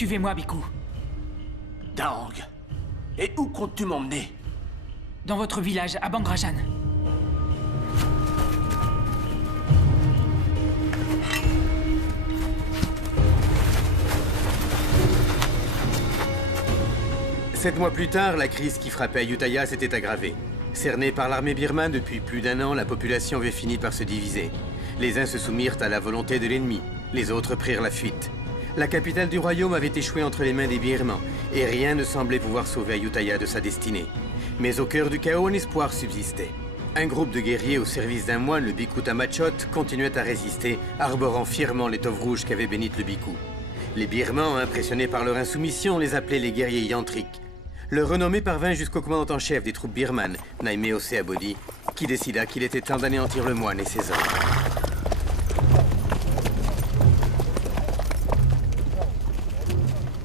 Suivez-moi, Biku. Dang. Et où comptes-tu m'emmener? Dans votre village, à Bangrajan. Sept mois plus tard, la crise qui frappait Ayutthaya s'était aggravée. Cernée par l'armée birmane depuis plus d'un an, la population avait fini par se diviser. Les uns se soumirent à la volonté de l'ennemi, les autres prirent la fuite. La capitale du royaume avait échoué entre les mains des Birmans, et rien ne semblait pouvoir sauver Ayutthaya de sa destinée. Mais au cœur du chaos, un espoir subsistait. Un groupe de guerriers au service d'un moine, le Bhikkhu Tamachot, continuait à résister, arborant fièrement l'étoffe rouge qu'avait bénite le Bhikkhu. Les Birmans, impressionnés par leur insoumission, les appelaient les guerriers yantriques. Leur renommée parvint jusqu'au commandant en chef des troupes birmanes, Naimeo Seabody, qui décida qu'il était temps d'anéantir le moine et ses hommes.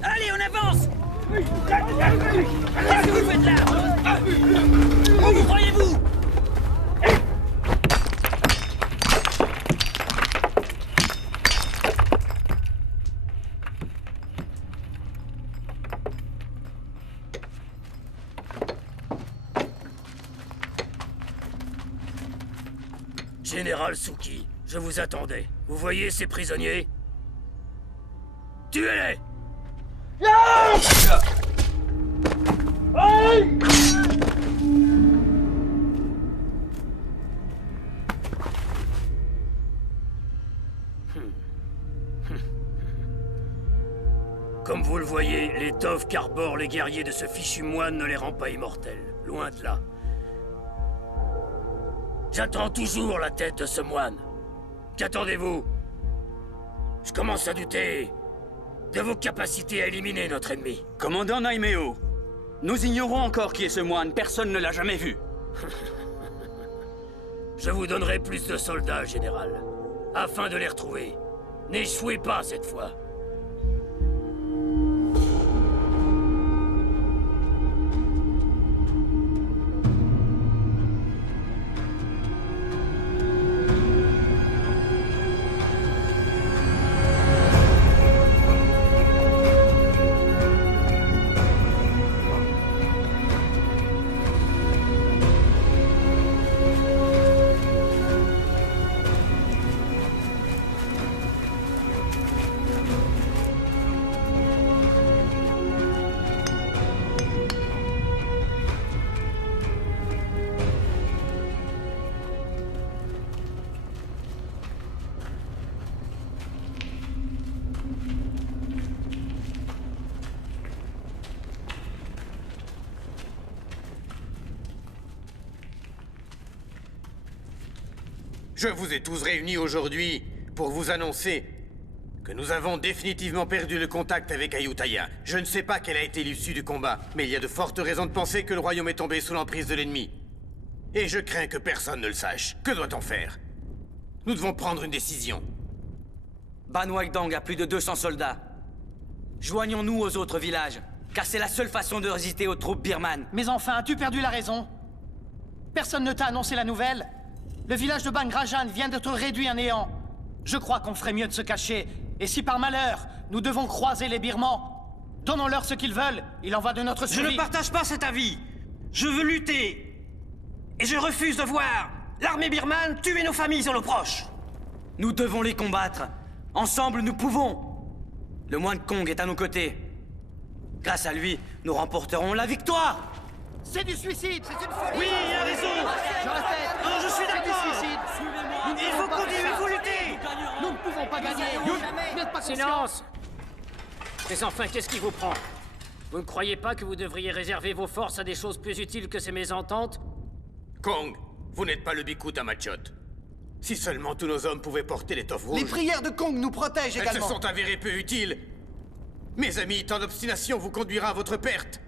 Allez, on avance! Qu'est-ce que vous faites là? Où croyez-vous? Général Suki, je vous attendais. Vous voyez ces prisonniers? Tuez-les! Comme vous le voyez, l'étoffe qu'arborent les guerriers de ce fichu moine ne les rend pas immortels. Loin de là. J'attends toujours la tête de ce moine. Qu'attendez-vous? Je commence à douter de vos capacités à éliminer notre ennemi. Commandant Naimeo, nous ignorons encore qui est ce moine. Personne ne l'a jamais vu. Je vous donnerai plus de soldats, général, afin de les retrouver. N'échouez pas cette fois. Je vous ai tous réunis aujourd'hui pour vous annoncer que nous avons définitivement perdu le contact avec Ayutthaya. Je ne sais pas quelle a été l'issue du combat, mais il y a de fortes raisons de penser que le royaume est tombé sous l'emprise de l'ennemi. Et je crains que personne ne le sache. Que doit-on faire? Nous devons prendre une décision. Ban Waidang a plus de 200 soldats. Joignons-nous aux autres villages, car c'est la seule façon de résister aux troupes birmanes. Mais enfin, as-tu perdu la raison? Personne ne t'a annoncé la nouvelle? Le village de Bangrajan vient d'être réduit à néant. Je crois qu'on ferait mieux de se cacher. Et si par malheur, nous devons croiser les Birmans, donnons-leur ce qu'ils veulent. Il en va de notre survie. Je ne partage pas cet avis. Je veux lutter. Et je refuse de voir l'armée birmane tuer nos familles et nos proches. Nous devons les combattre. Ensemble, nous pouvons. Le moine Kong est à nos côtés. Grâce à lui, nous remporterons la victoire. C'est du suicide. C'est une folie. Oui, il a raison. Je répète. Non, je suis d'accord. C'est du suicide. Il faut continuer, il faut lutter. Nous ne pouvons pas gagner. Vous n'êtes pas conscients. Silence! Mais enfin, qu'est-ce qui vous prend? Vous ne croyez pas que vous devriez réserver vos forces à des choses plus utiles que ces mésententes? Kong, vous n'êtes pas le Bhikkhu Tamachot. Si seulement tous nos hommes pouvaient porter l'étoffe rouge... Les prières de Kong nous protègent Elles se également. sont avérées peu utiles. Mes amis, tant d'obstination vous conduira à votre perte.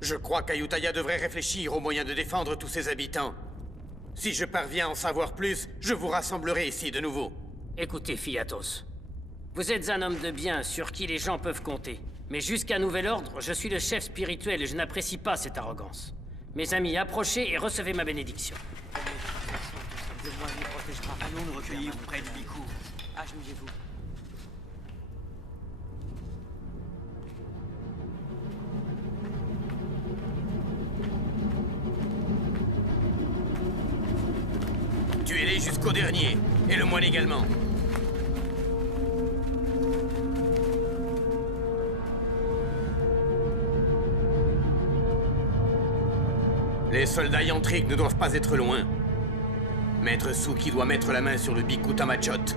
Je crois qu'Ayutthaya devrait réfléchir aux moyens de défendre tous ses habitants. Si je parviens à en savoir plus, je vous rassemblerai ici de nouveau. Écoutez, Fiatos. Vous êtes un homme de bien sur qui les gens peuvent compter. Mais jusqu'à nouvel ordre, je suis le chef spirituel et je n'apprécie pas cette arrogance. Mes amis, approchez et recevez ma bénédiction. Le moine nous protégera. Allons nous recueillir près du Bhikkhu. Agenouillez-vous. aller jusqu'au dernier. Et le moine également. Les soldats yantriques ne doivent pas être loin. Maître Suki doit mettre la main sur le Bhikkhu Tamachot.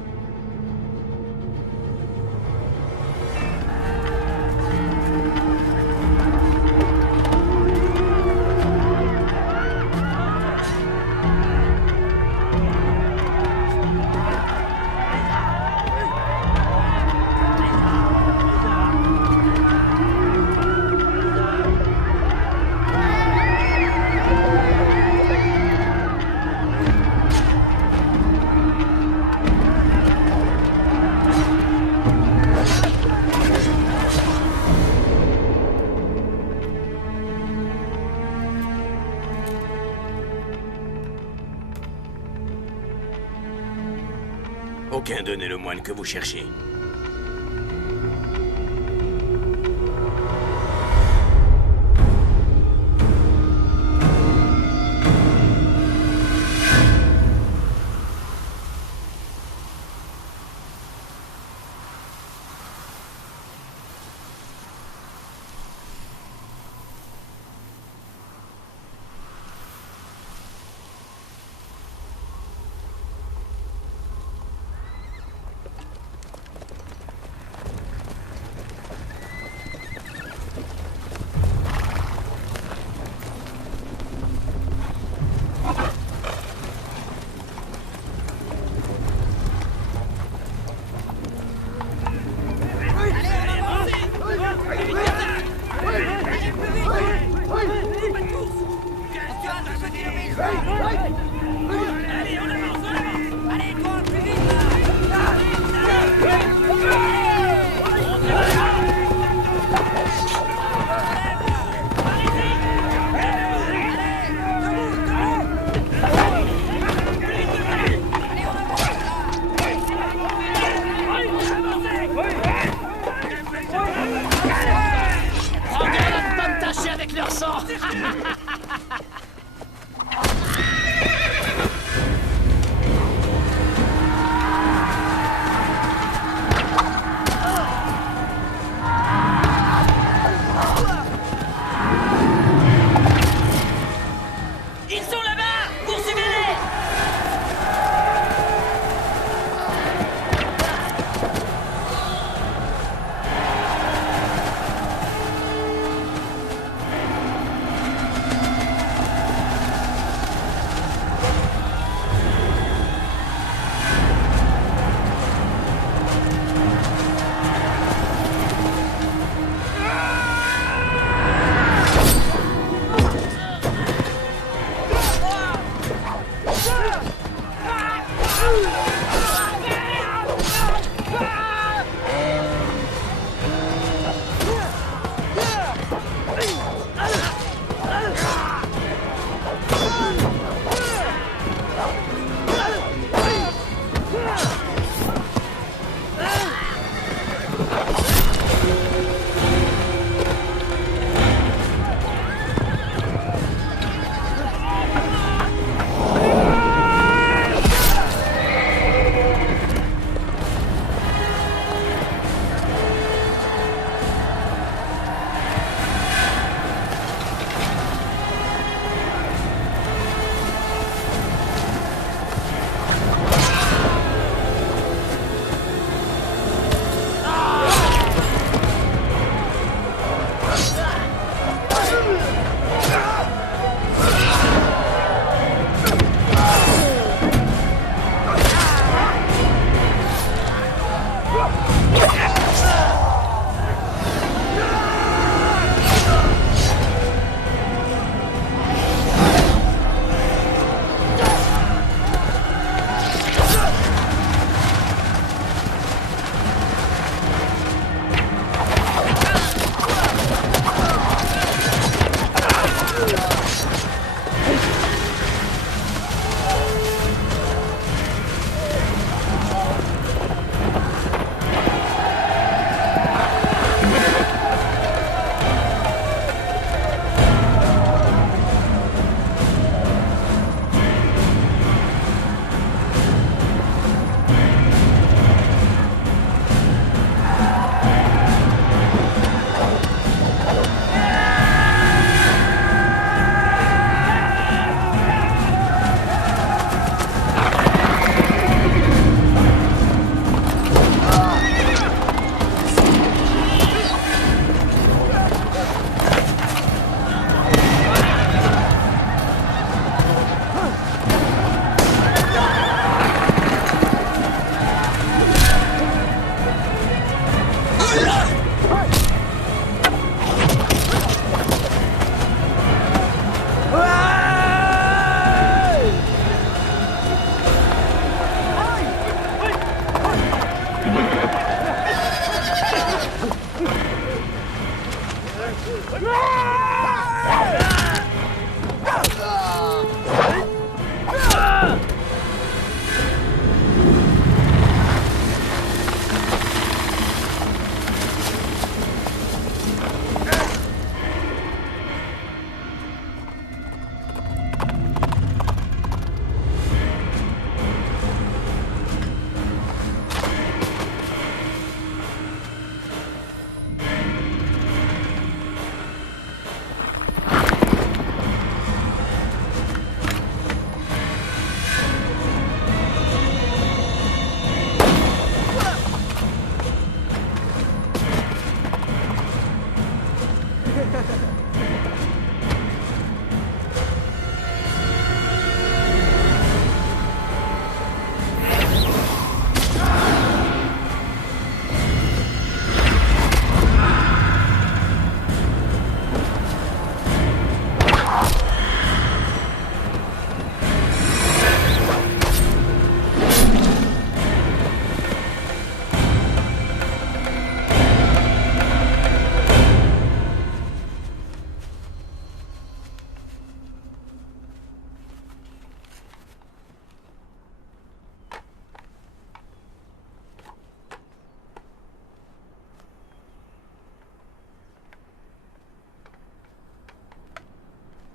Aucun d'eux n'est le moine que vous cherchez. Avec leur sang.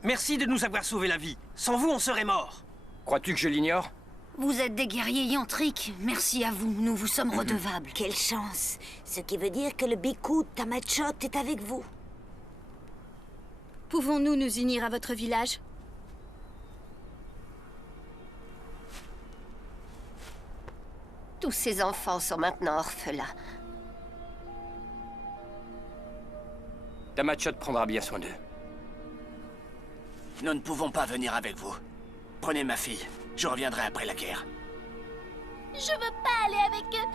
Merci de nous avoir sauvé la vie. Sans vous, on serait morts. Crois-tu que je l'ignore? Vous êtes des guerriers yantriques. Merci à vous, nous vous sommes redevables. Quelle chance. Ce qui veut dire que le Biku Tamachot est avec vous. Pouvons-nous nous unir à votre village? Tous ces enfants sont maintenant orphelins. Tamachot prendra bien soin d'eux. Nous ne pouvons pas venir avec vous. Prenez ma fille. Je reviendrai après la guerre. Je veux pas aller avec eux.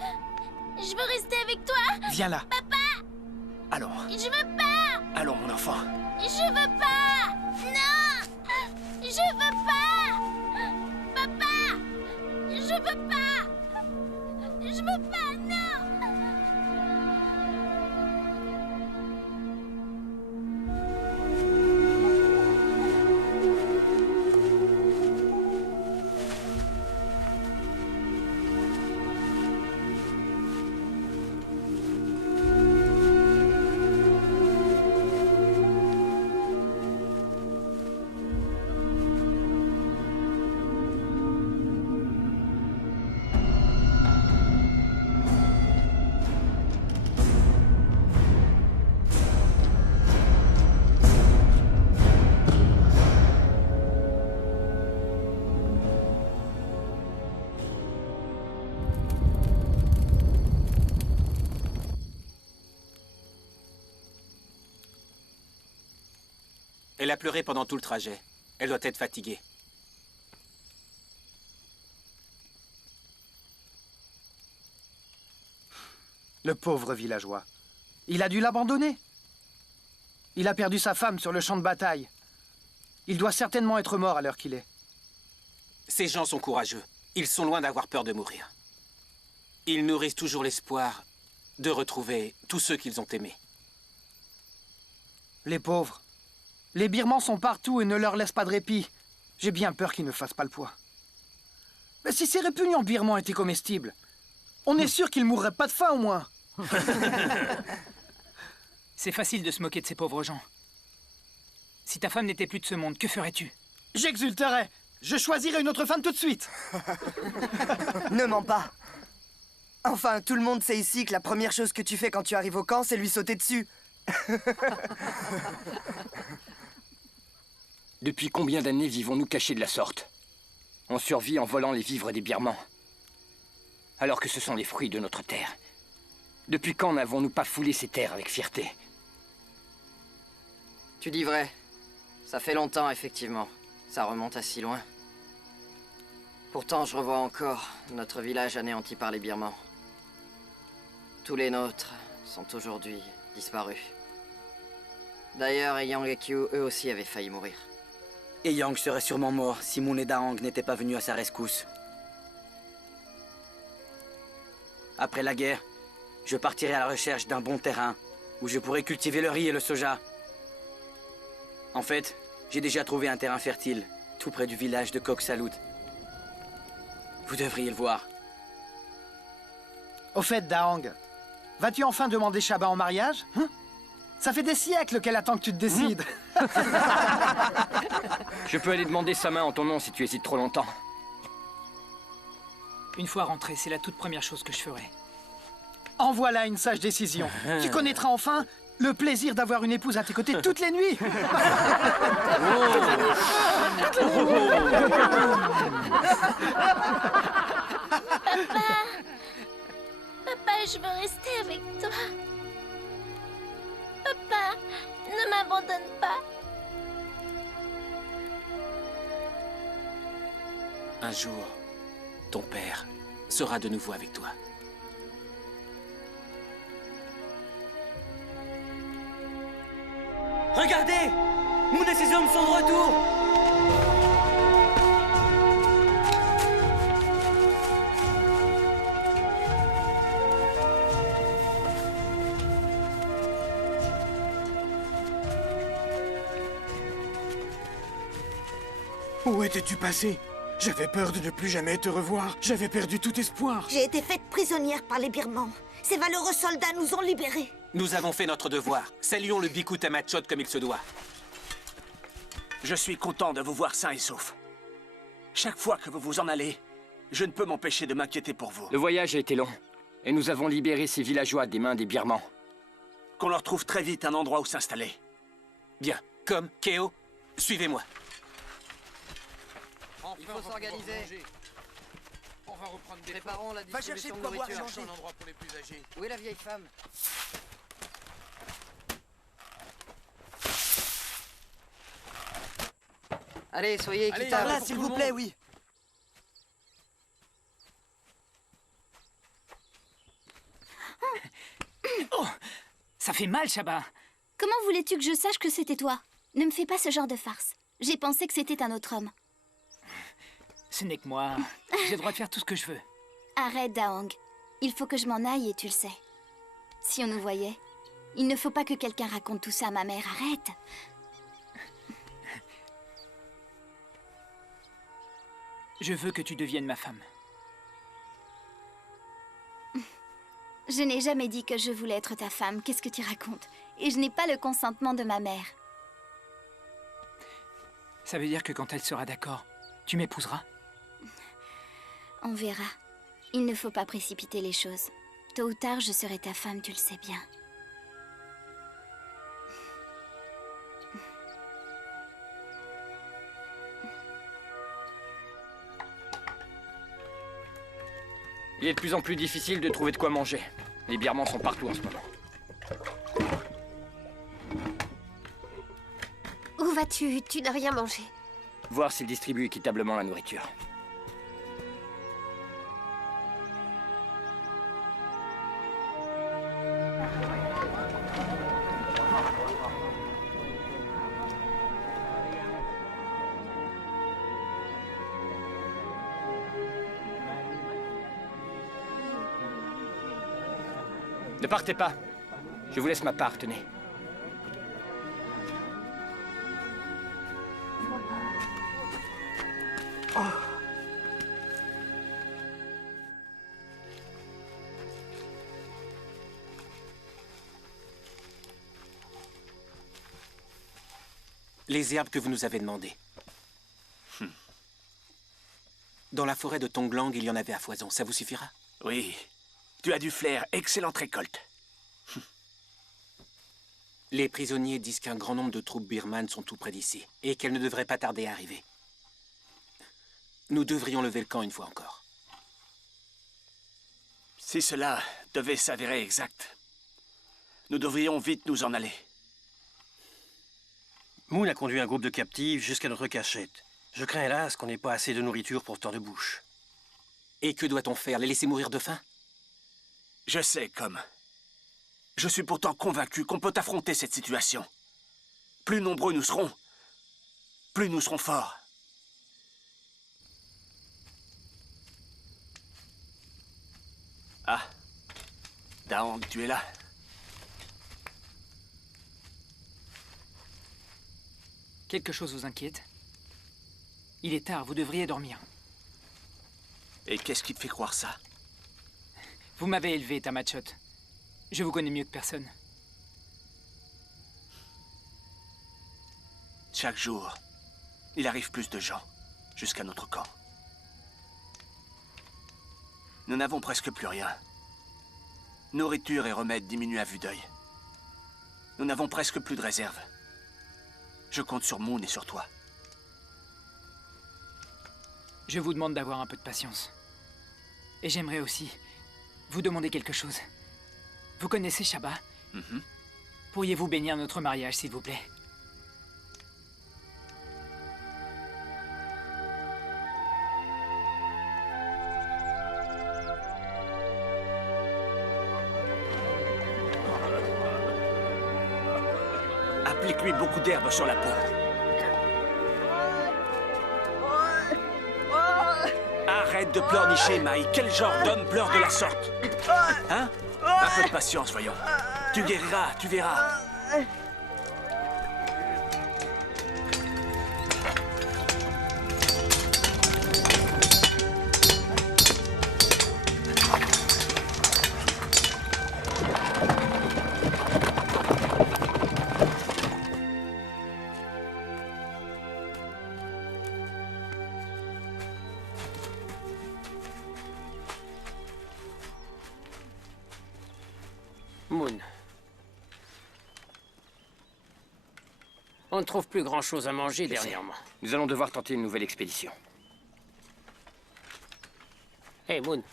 Je veux rester avec toi. Viens là. Papa, Allons, je veux pas. allons mon enfant. Je veux pas. Non. Je veux pas. Papa, je veux pas. Je veux pas, non. Elle a pleuré pendant tout le trajet. Elle doit être fatiguée. Le pauvre villageois. Il a dû l'abandonner. Il a perdu sa femme sur le champ de bataille. Il doit certainement être mort à l'heure qu'il est. Ces gens sont courageux. Ils sont loin d'avoir peur de mourir. Ils nourrissent toujours l'espoir de retrouver tous ceux qu'ils ont aimés. Les pauvres. Les Birmans sont partout et ne leur laissent pas de répit. J'ai bien peur qu'ils ne fassent pas le poids. Mais si ces répugnants birmans étaient comestibles, on est sûr qu'ils mourraient pas de faim au moins. C'est facile de se moquer de ces pauvres gens. Si ta femme n'était plus de ce monde, que ferais-tu? J'exulterais. Je choisirais une autre femme tout de suite. Ne mens pas. Enfin, tout le monde sait ici que la première chose que tu fais quand tu arrives au camp, c'est lui sauter dessus. Depuis combien d'années vivons-nous cachés de la sorte? On survit en volant les vivres des Birmans. Alors que ce sont les fruits de notre terre. Depuis quand n'avons-nous pas foulé ces terres avec fierté? Tu dis vrai. Ça fait longtemps, effectivement. Ça remonte à si loin. Pourtant, je revois encore notre village anéanti par les Birmans. Tous les nôtres sont aujourd'hui disparus. D'ailleurs, Eyang et Kyu, eux aussi, avaient failli mourir. Eyang serait sûrement mort si Moon et Daang n'étaient pas venus à sa rescousse. Après la guerre, je partirai à la recherche d'un bon terrain où je pourrai cultiver le riz et le soja. En fait, j'ai déjà trouvé un terrain fertile, tout près du village de Kok Salut. Vous devriez le voir. Au fait, Daang, vas-tu enfin demander Shaba en mariage? Ça fait des siècles qu'elle attend que tu te décides. Je peux aller demander sa main en ton nom si tu hésites trop longtemps. Une fois rentré, c'est la toute première chose que je ferai. En voilà une sage décision. Tu connaîtras enfin le plaisir d'avoir une épouse à tes côtés toutes les nuits. Papa, je veux rester avec toi. Papa, ne m'abandonne pas. Un jour, ton père sera de nouveau avec toi. Regardez! Moon et ses hommes sont de retour! Où étais-tu passé? J'avais peur de ne plus jamais te revoir. J'avais perdu tout espoir. J'ai été faite prisonnière par les Birmans. Ces valeureux soldats nous ont libérés. Nous avons fait notre devoir. Saluons le Biku Tamachot comme il se doit. Je suis content de vous voir sains et saufs. Chaque fois que vous vous en allez, je ne peux m'empêcher de m'inquiéter pour vous. Le voyage a été long, et nous avons libéré ces villageois des mains des Birmans. Qu'on leur trouve très vite un endroit où s'installer. Bien. Comme, Keo, suivez-moi. Il faut s'organiser. On va reprendre des... Préparons la distribution de nourriture. un endroit pour les plus âgés. Où est la vieille femme? Allez, soyez équitables. Par là, s'il vous plaît, oui. Oh, ça fait mal, Shaba. Comment voulais-tu que je sache que c'était toi? Ne me fais pas ce genre de farce. J'ai pensé que c'était un autre homme. Ce n'est que moi. J'ai le droit de faire tout ce que je veux. Arrête, Daong. Il faut que je m'en aille et tu le sais. Si on nous voyait, il ne faut pas que quelqu'un raconte tout ça à ma mère. Arrête. Je veux que tu deviennes ma femme. Je n'ai jamais dit que je voulais être ta femme. Qu'est-ce que tu racontes? Et je n'ai pas le consentement de ma mère. Ça veut dire que quand elle sera d'accord, tu m'épouseras? On verra. Il ne faut pas précipiter les choses. Tôt ou tard, je serai ta femme, tu le sais bien. Il est de plus en plus difficile de trouver de quoi manger. Les Birmans sont partout en ce moment. Où vas-tu? Tu n'as rien mangé. Voir s'ils distribuent équitablement la nourriture. Ne partez pas. Je vous laisse ma part, tenez. Les herbes que vous nous avez demandées. Dans la forêt de Tonglang, il y en avait à foison. Ça vous suffira? Oui. Tu as du flair. Excellente récolte. Les prisonniers disent qu'un grand nombre de troupes birmanes sont tout près d'ici et qu'elles ne devraient pas tarder à arriver. Nous devrions lever le camp une fois encore. Si cela devait s'avérer exact, nous devrions vite nous en aller. Moon a conduit un groupe de captifs jusqu'à notre cachette. Je crains hélas qu'on n'ait pas assez de nourriture pour tant de bouches. Et que doit-on faire? Les laisser mourir de faim? Je sais, comme. Je suis pourtant convaincu qu'on peut affronter cette situation. Plus nombreux nous serons, plus nous serons forts. Ah, Daong, tu es là. Quelque chose vous inquiète? Il est tard, vous devriez dormir. Et qu'est-ce qui te fait croire ça? Vous m'avez élevé, Tamachot. Je vous connais mieux que personne. Chaque jour, il arrive plus de gens jusqu'à notre camp. Nous n'avons presque plus rien. Nourriture et remèdes diminuent à vue d'œil. Nous n'avons presque plus de réserve. Je compte sur Moon et sur toi. Je vous demande d'avoir un peu de patience. Et j'aimerais aussi vous demander quelque chose. Vous connaissez Shaba? Pourriez-vous bénir notre mariage, s'il vous plaît? Applique-lui beaucoup d'herbe sur la peau. Arrête de pleurnicher, Mai. Quel genre d'homme pleure de la sorte? Hein? Un peu de patience, voyons. Tu guériras, tu verras. ne trouve plus grand-chose à manger dernièrement. Nous allons devoir tenter une nouvelle expédition. Hey, Moon.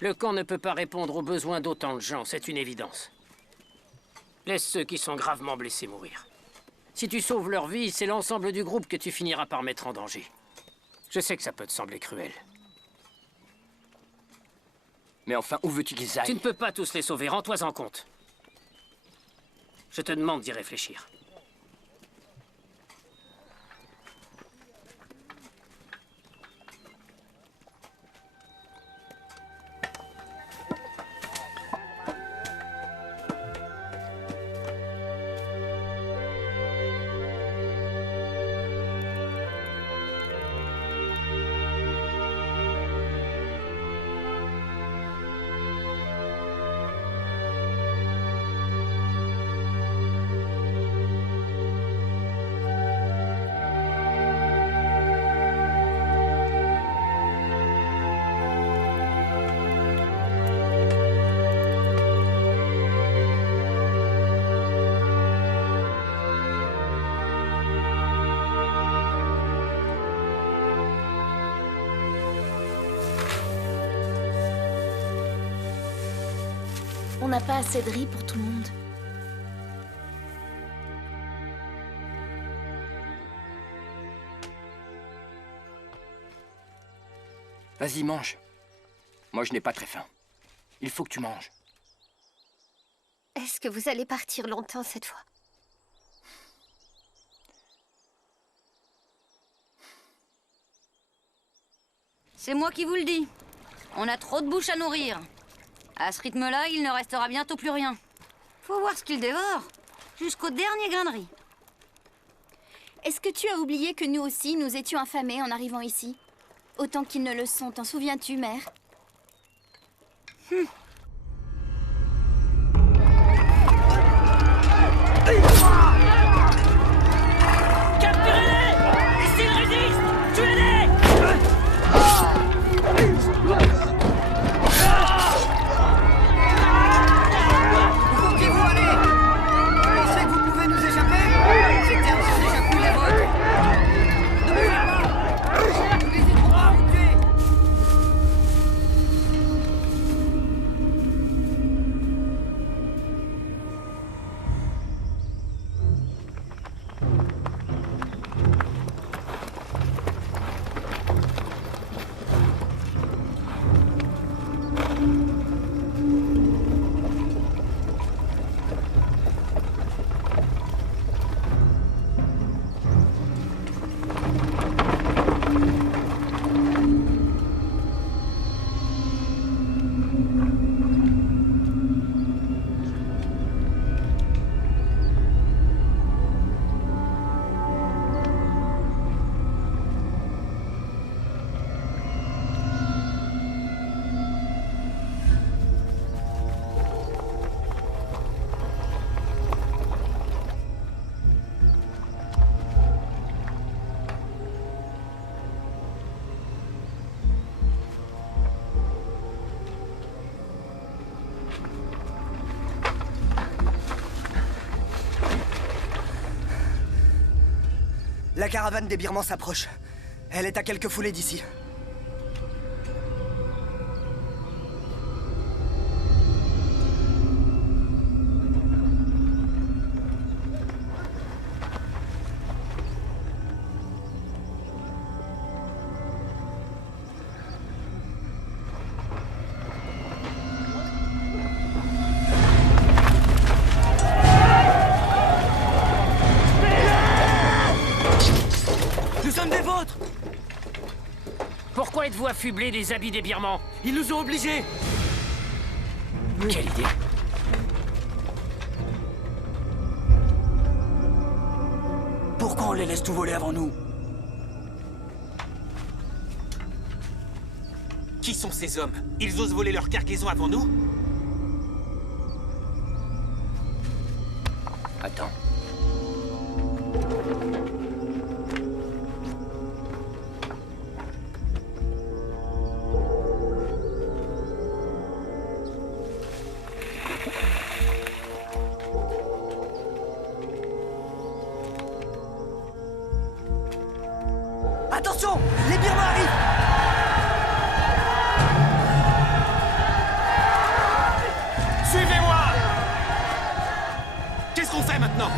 Le camp ne peut pas répondre aux besoins d'autant de gens, c'est une évidence. Laisse ceux qui sont gravement blessés mourir. Si tu sauves leur vie, c'est l'ensemble du groupe que tu finiras par mettre en danger. Je sais que ça peut te sembler cruel. Mais enfin, où veux-tu qu'ils aillent? Tu ne peux pas tous les sauver, rends-toi en compte. Je te demande d'y réfléchir. On n'a pas assez de riz pour tout le monde. Vas-y, mange. Moi, je n'ai pas très faim. Il faut que tu manges. Est-ce que vous allez partir longtemps cette fois? C'est moi qui vous le dis. On a trop de bouches à nourrir. À ce rythme-là, il ne restera bientôt plus rien. Faut voir ce qu'il dévore. Jusqu'au dernier grain de riz. Est-ce que tu as oublié que nous aussi, nous étions affamés en arrivant ici? Autant qu'ils ne le sont, t'en souviens-tu, mère? Capturez-les! Et s'ils résistent, tuez-les! Où comptez-vous aller? Vous pensez que vous pouvez nous échapper? Ces terres sont déjà plus les vôtres. Ne bougez pas! Nous n'hésiterons pas à vous tuer! La caravane des Birmans s'approche. Elle est à quelques foulées d'ici. Pourquoi êtes-vous affublés des habits des Birmans? Ils nous ont obligés. Quelle idée! Pourquoi on les laisse tout voler avant nous? Qui sont ces hommes? Ils osent voler leur cargaison avant nous? Attends. Attention! Les Birmans arrivent! Suivez-moi! Qu'est-ce qu'on fait maintenant?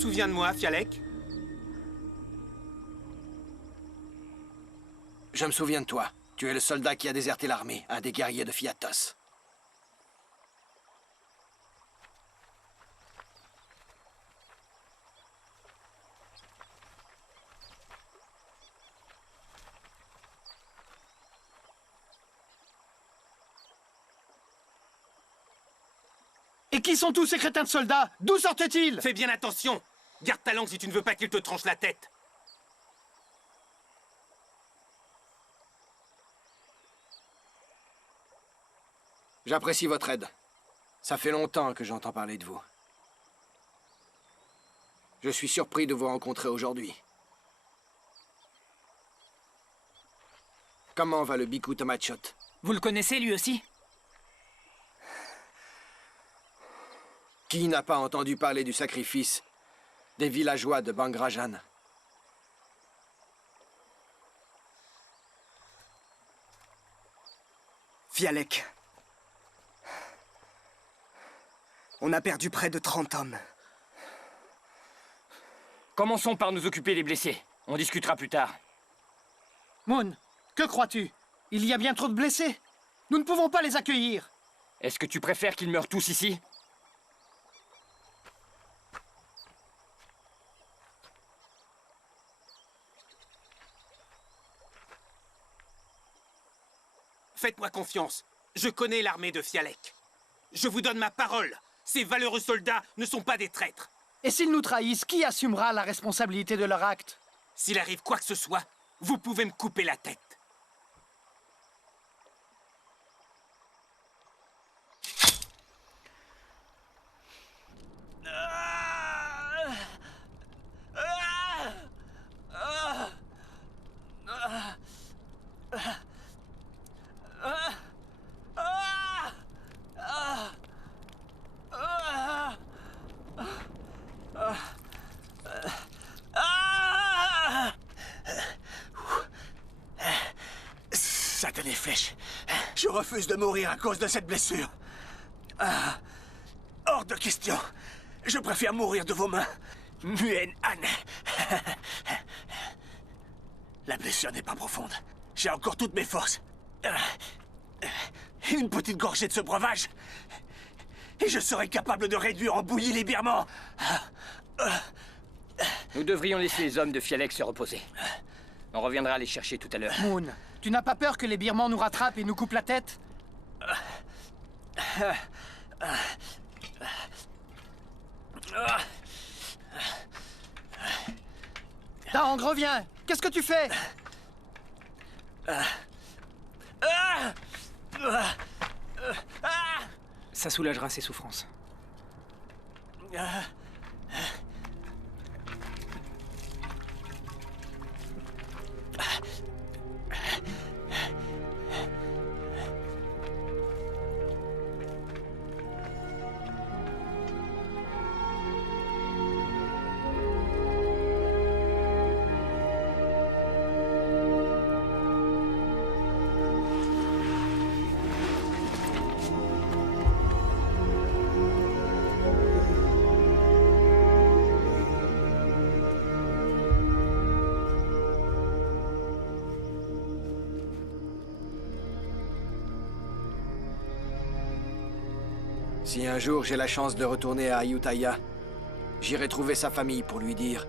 souviens de moi, Fialek? Je me souviens de toi. Tu es le soldat qui a déserté l'armée, un des guerriers de Fiatos. Et qui sont tous ces crétins de soldats? D'où sortent-ils? Fais bien attention! Garde ta langue si tu ne veux pas qu'il te tranche la tête! J'apprécie votre aide. Ça fait longtemps que j'entends parler de vous. Je suis surpris de vous rencontrer aujourd'hui. Comment va le Biku Tamachot? Vous le connaissez, lui aussi? Qui n'a pas entendu parler du sacrifice des villageois de Bangrajan? Fialek. On a perdu près de 30 hommes. Commençons par nous occuper des blessés. On discutera plus tard. Moon, que crois-tu? Il y a bien trop de blessés. Nous ne pouvons pas les accueillir. Est-ce que tu préfères qu'ils meurent tous ici? Faites-moi confiance. Je connais l'armée de Fialek. Je vous donne ma parole. Ces valeureux soldats ne sont pas des traîtres. Et s'ils nous trahissent, qui assumera la responsabilité de leur acte? S'il arrive quoi que ce soit, vous pouvez me couper la tête. Satanées flèches. Je refuse de mourir à cause de cette blessure. Hors de question. Je préfère mourir de vos mains. Muen Han. La blessure n'est pas profonde. J'ai encore toutes mes forces. Une petite gorgée de ce breuvage, et je serai capable de réduire en bouillie les birmans. Nous devrions laisser les hommes de Fialek se reposer. On reviendra les chercher tout à l'heure. Moon, tu n'as pas peur que les Birmans nous rattrapent et nous coupent la tête? Tang, reviens! Qu'est-ce que tu fais? Ça soulagera ses souffrances. Si un jour j'ai la chance de retourner à Ayutthaya, j'irai trouver sa famille pour lui dire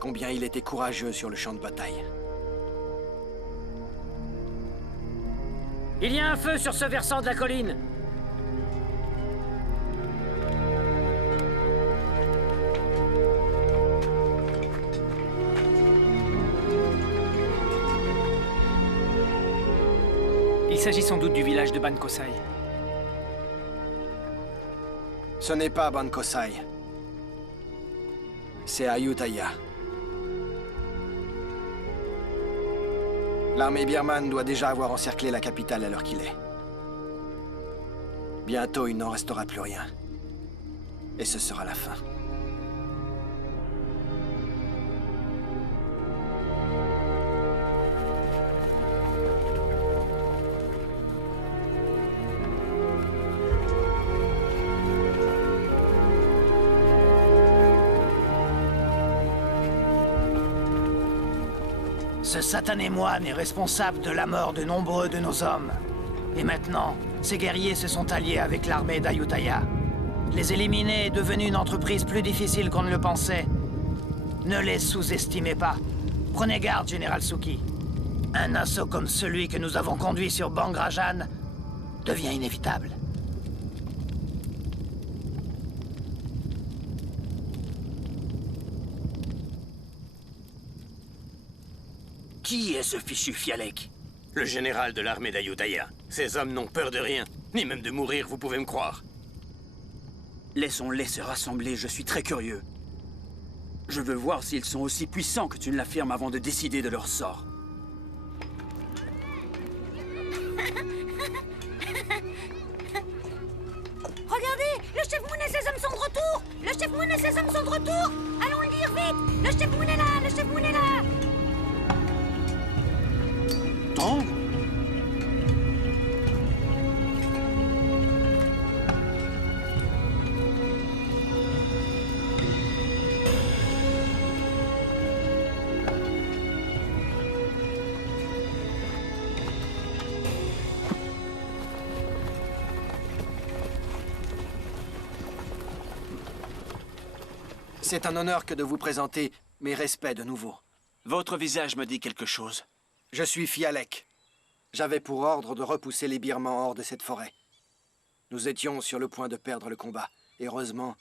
combien il était courageux sur le champ de bataille. Il y a un feu sur ce versant de la colline. Il s'agit sans doute du village de Ban Kosai. Ce n'est pas Ban Kosai. C'est Ayutthaya. L'armée birmane doit déjà avoir encerclé la capitale à l'heure qu'il est. Bientôt, il n'en restera plus rien. Et ce sera la fin. Ce satané moine est responsable de la mort de nombreux de nos hommes. Et maintenant, ces guerriers se sont alliés avec l'armée d'Ayutthaya. Les éliminer est devenu une entreprise plus difficile qu'on ne le pensait. Ne les sous-estimez pas. Prenez garde, Général Suki. Un assaut comme celui que nous avons conduit sur Bangrajan devient inévitable. Qui est ce fichu Fialek? Le général de l'armée d'Ayutthaya. Ces hommes n'ont peur de rien, ni même de mourir, vous pouvez me croire. Laissons-les se rassembler, je suis très curieux. Je veux voir s'ils sont aussi puissants que tu ne l'affirmes avant de décider de leur sort. Regardez, le chef Moon et ses hommes sont de retour. Le chef Moon et ses hommes sont de retour. Allons le dire vite. Le chef Moon est là, le chef Moon est là. Tong ? C'est un honneur que de vous présenter mes respects de nouveau. Votre visage me dit quelque chose. Je suis Fialek. J'avais pour ordre de repousser les Birmans hors de cette forêt. Nous étions sur le point de perdre le combat. Heureusement,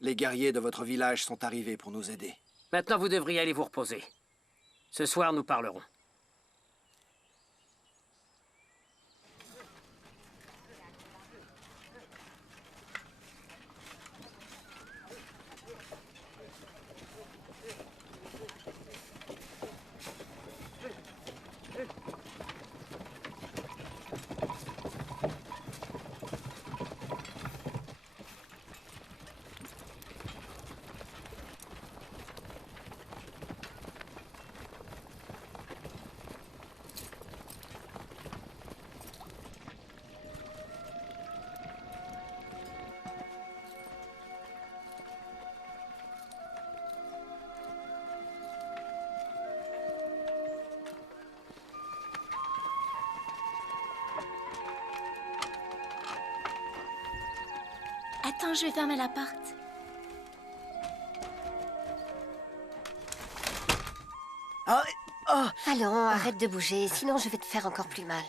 les guerriers de votre village sont arrivés pour nous aider. Maintenant, vous devriez aller vous reposer. Ce soir, nous parlerons. Attends, je vais fermer la porte. Allons, arrête de bouger, sinon je vais te faire encore plus mal.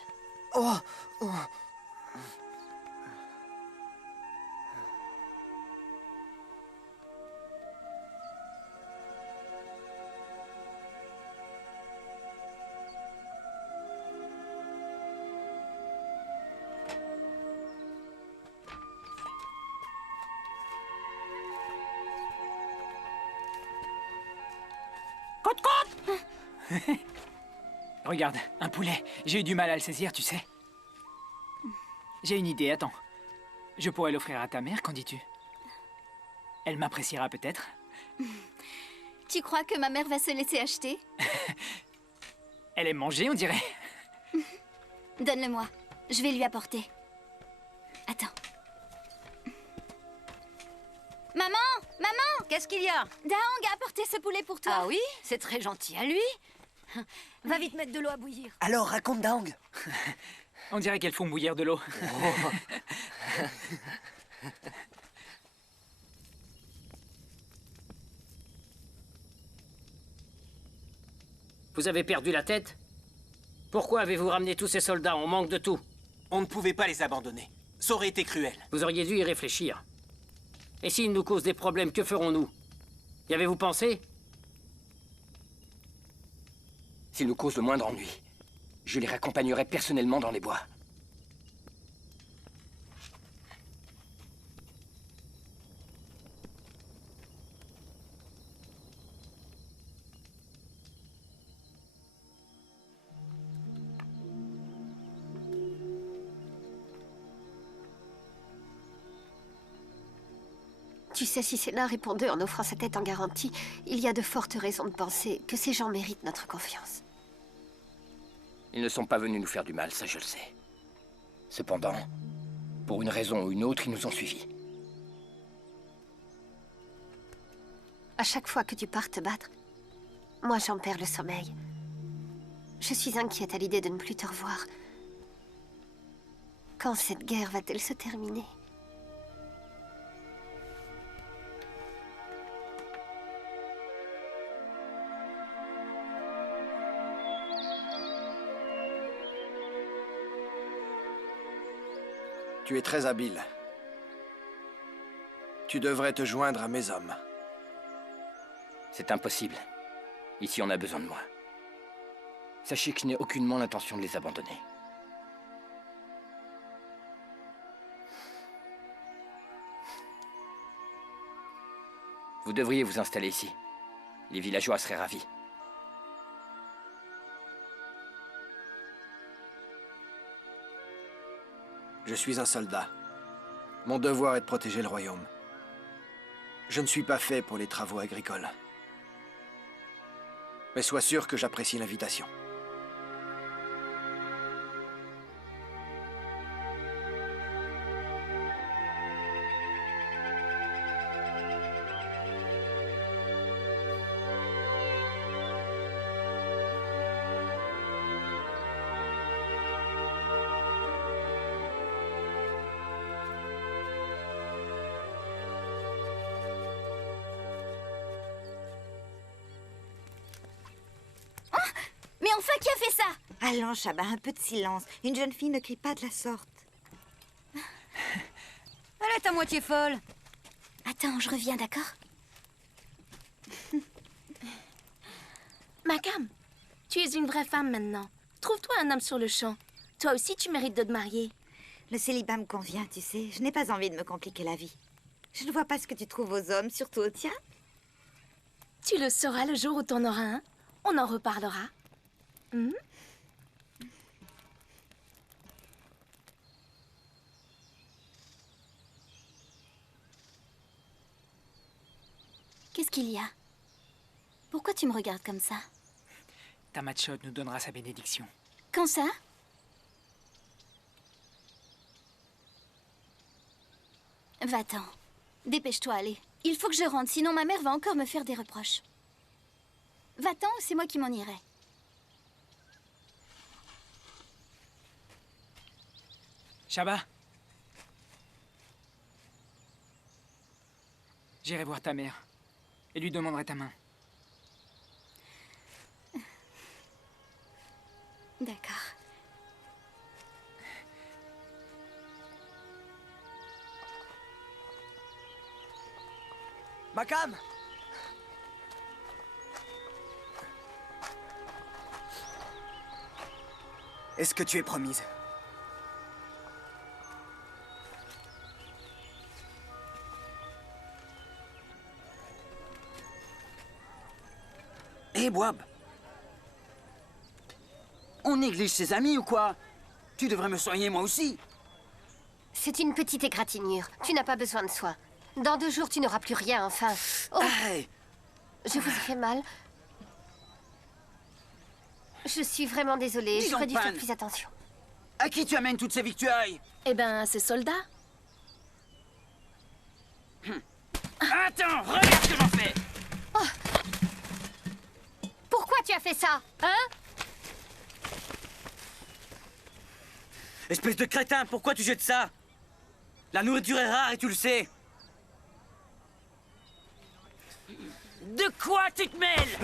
Regarde, un poulet. J'ai eu du mal à le saisir, tu sais. J'ai une idée, attends. Je pourrais l'offrir à ta mère, qu'en dis-tu? Elle m'appréciera peut-être. Tu crois que ma mère va se laisser acheter? Elle aime manger, on dirait. Donne-le-moi. Je vais lui apporter. Attends. Maman! Maman! Qu'est-ce qu'il y a? Daong a apporté ce poulet pour toi. Ah oui? C'est très gentil à lui. Va vite mettre de l'eau à bouillir. Alors, raconte Daong. On dirait qu'elles font bouillir de l'eau. Vous avez perdu la tête? Pourquoi avez-vous ramené tous ces soldats? On manque de tout. On ne pouvait pas les abandonner. Ça aurait été cruel. Vous auriez dû y réfléchir. Et s'ils nous causent des problèmes, que ferons-nous? Y avez-vous pensé? S'ils nous causent le moindre ennui, je les raccompagnerai personnellement dans les bois. Tu sais, si Sénat répondait en offrant sa tête en garantie, il y a de fortes raisons de penser que ces gens méritent notre confiance. Ils ne sont pas venus nous faire du mal, ça je le sais. Cependant, pour une raison ou une autre, ils nous ont suivis. À chaque fois que tu pars te battre, moi j'en perds le sommeil. Je suis inquiète à l'idée de ne plus te revoir. Quand cette guerre va-t-elle se terminer? Tu es très habile. Tu devrais te joindre à mes hommes. C'est impossible. Ici, on a besoin de moi. Sachez que je n'ai aucunement l'intention de les abandonner. Vous devriez vous installer ici. Les villageois seraient ravis. Je suis un soldat. Mon devoir est de protéger le royaume. Je ne suis pas fait pour les travaux agricoles. Mais sois sûr que j'apprécie l'invitation. Mais enfin, qui a fait ça? Allons, Chaba, un peu de silence. Une jeune fille ne crie pas de la sorte. Elle est à moitié folle. Attends, je reviens, d'accord? Makam, tu es une vraie femme maintenant. Trouve-toi un homme sur le champ. Toi aussi, tu mérites de te marier. Le célibat me convient, tu sais. Je n'ai pas envie de me compliquer la vie. Je ne vois pas ce que tu trouves aux hommes, surtout aux tiens. Tu le sauras le jour où t'en auras un. On en reparlera. Qu'est-ce qu'il y a? Pourquoi tu me regardes comme ça? Tamachot nous donnera sa bénédiction. Quand ça? Va-t'en. Dépêche-toi, allez. Il faut que je rentre, sinon ma mère va encore me faire des reproches. Va-t'en ou c'est moi qui m'en irai. Chaba. J'irai voir ta mère et lui demanderai ta main. D'accord. Makam! Est-ce que tu es promise? Hé, Boab! On néglige ses amis ou quoi? Tu devrais me soigner moi aussi. C'est une petite égratignure. Tu n'as pas besoin de soins. Dans 2 jours, tu n'auras plus rien, enfin. Oh. Hey. Je vous ai fait mal. Je suis vraiment désolée. Dis J'aurais donc, dû faire Pan. plus attention. À qui tu amènes toutes ces victuailles? Eh ben, ces soldats. Attends, regarde ce que j'en fais! Pourquoi tu as fait ça, hein? Espèce de crétin, pourquoi tu jettes ça? La nourriture est rare et tu le sais. De quoi tu te mêles?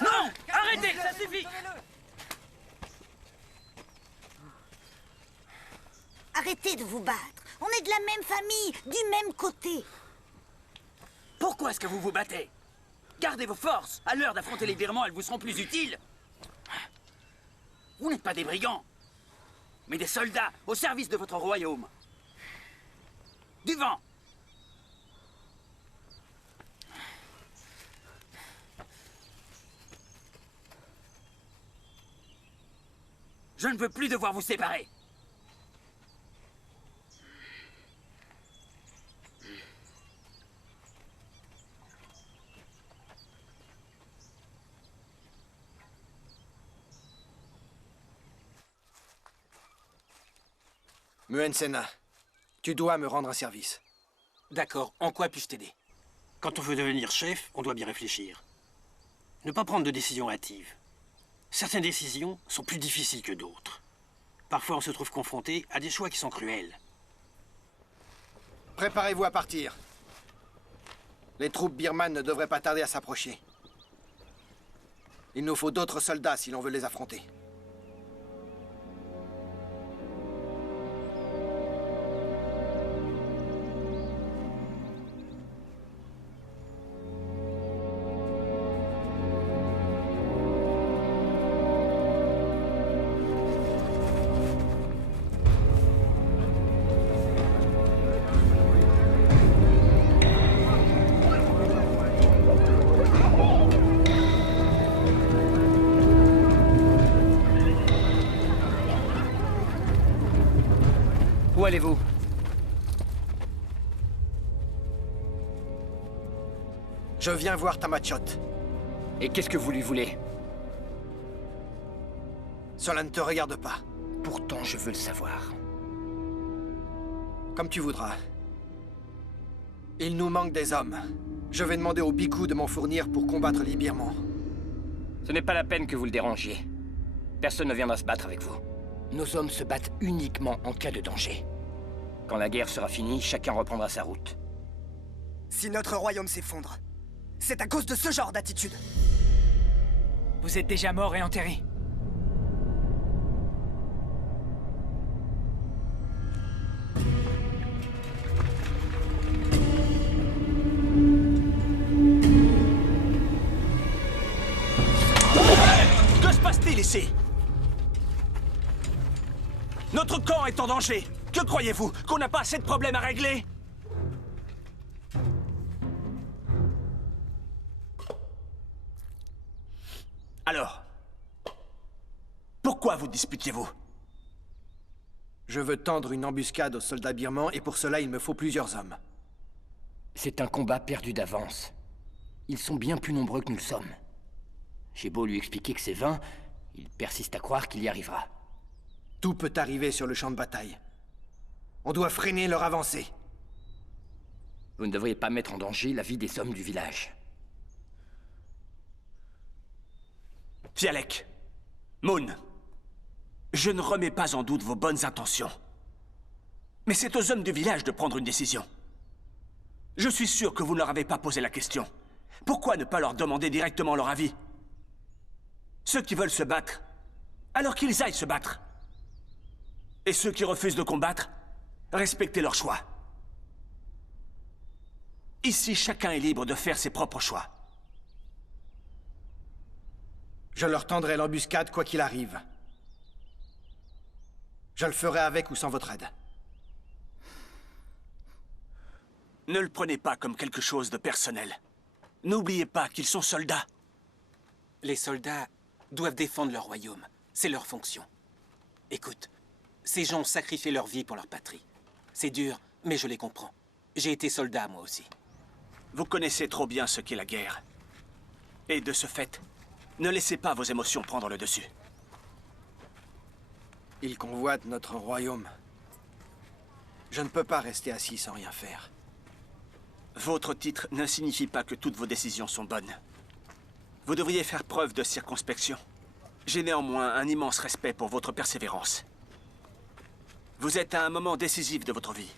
Non! Arrêtez, ça suffit! Arrêtez de vous battre. On est de la même famille, du même côté. Pourquoi est-ce que vous vous battez? Gardez vos forces. À l'heure d'affronter les Birmans, elles vous seront plus utiles. Vous n'êtes pas des brigands, mais des soldats au service de votre royaume. Du vent. Je ne veux plus devoir vous séparer. Muensena, tu dois me rendre un service. D'accord, en quoi puis-je t'aider? Quand on veut devenir chef, on doit bien réfléchir. Ne pas prendre de décisions hâtives. Certaines décisions sont plus difficiles que d'autres. Parfois, on se trouve confronté à des choix qui sont cruels. Préparez-vous à partir. Les troupes birmanes ne devraient pas tarder à s'approcher. Il nous faut d'autres soldats si l'on veut les affronter. Où allez-vous? Je viens voir ta machotte. Et qu'est-ce que vous lui voulez? Cela ne te regarde pas. Pourtant, je veux le savoir. Comme tu voudras. Il nous manque des hommes. Je vais demander au Biku de m'en fournir pour combattre les Birmans. Ce n'est pas la peine que vous le dérangiez. Personne ne viendra se battre avec vous. Nos hommes se battent uniquement en cas de danger. Quand la guerre sera finie, chacun reprendra sa route. Si notre royaume s'effondre, c'est à cause de ce genre d'attitude. Vous êtes déjà mort et enterré. Que se passe-t-il ici? Notre camp est en danger. Que croyez-vous? Qu'on n'a pas assez de problèmes à régler? Alors, pourquoi vous disputiez-vous? Je veux tendre une embuscade aux soldats birmans et pour cela il me faut plusieurs hommes. C'est un combat perdu d'avance. Ils sont bien plus nombreux que nous le sommes. J'ai beau lui expliquer que c'est vain, il persiste à croire qu'il y arrivera. Tout peut arriver sur le champ de bataille. On doit freiner leur avancée. Vous ne devriez pas mettre en danger la vie des hommes du village. Fialek, Moon, je ne remets pas en doute vos bonnes intentions. Mais c'est aux hommes du village de prendre une décision. Je suis sûr que vous ne leur avez pas posé la question. Pourquoi ne pas leur demander directement leur avis? Ceux qui veulent se battre, alors qu'ils aillent se battre. Et ceux qui refusent de combattre, respectez leur choix. Ici, chacun est libre de faire ses propres choix. Je leur tendrai l'embuscade quoi qu'il arrive. Je le ferai avec ou sans votre aide. Ne le prenez pas comme quelque chose de personnel. N'oubliez pas qu'ils sont soldats. Les soldats doivent défendre leur royaume. C'est leur fonction. Écoute, ces gens ont sacrifié leur vie pour leur patrie. C'est dur, mais je les comprends. J'ai été soldat, moi aussi. Vous connaissez trop bien ce qu'est la guerre. Et de ce fait, ne laissez pas vos émotions prendre le dessus. Ils convoitent notre royaume. Je ne peux pas rester assis sans rien faire. Votre titre ne signifie pas que toutes vos décisions sont bonnes. Vous devriez faire preuve de circonspection. J'ai néanmoins un immense respect pour votre persévérance. Vous êtes à un moment décisif de votre vie.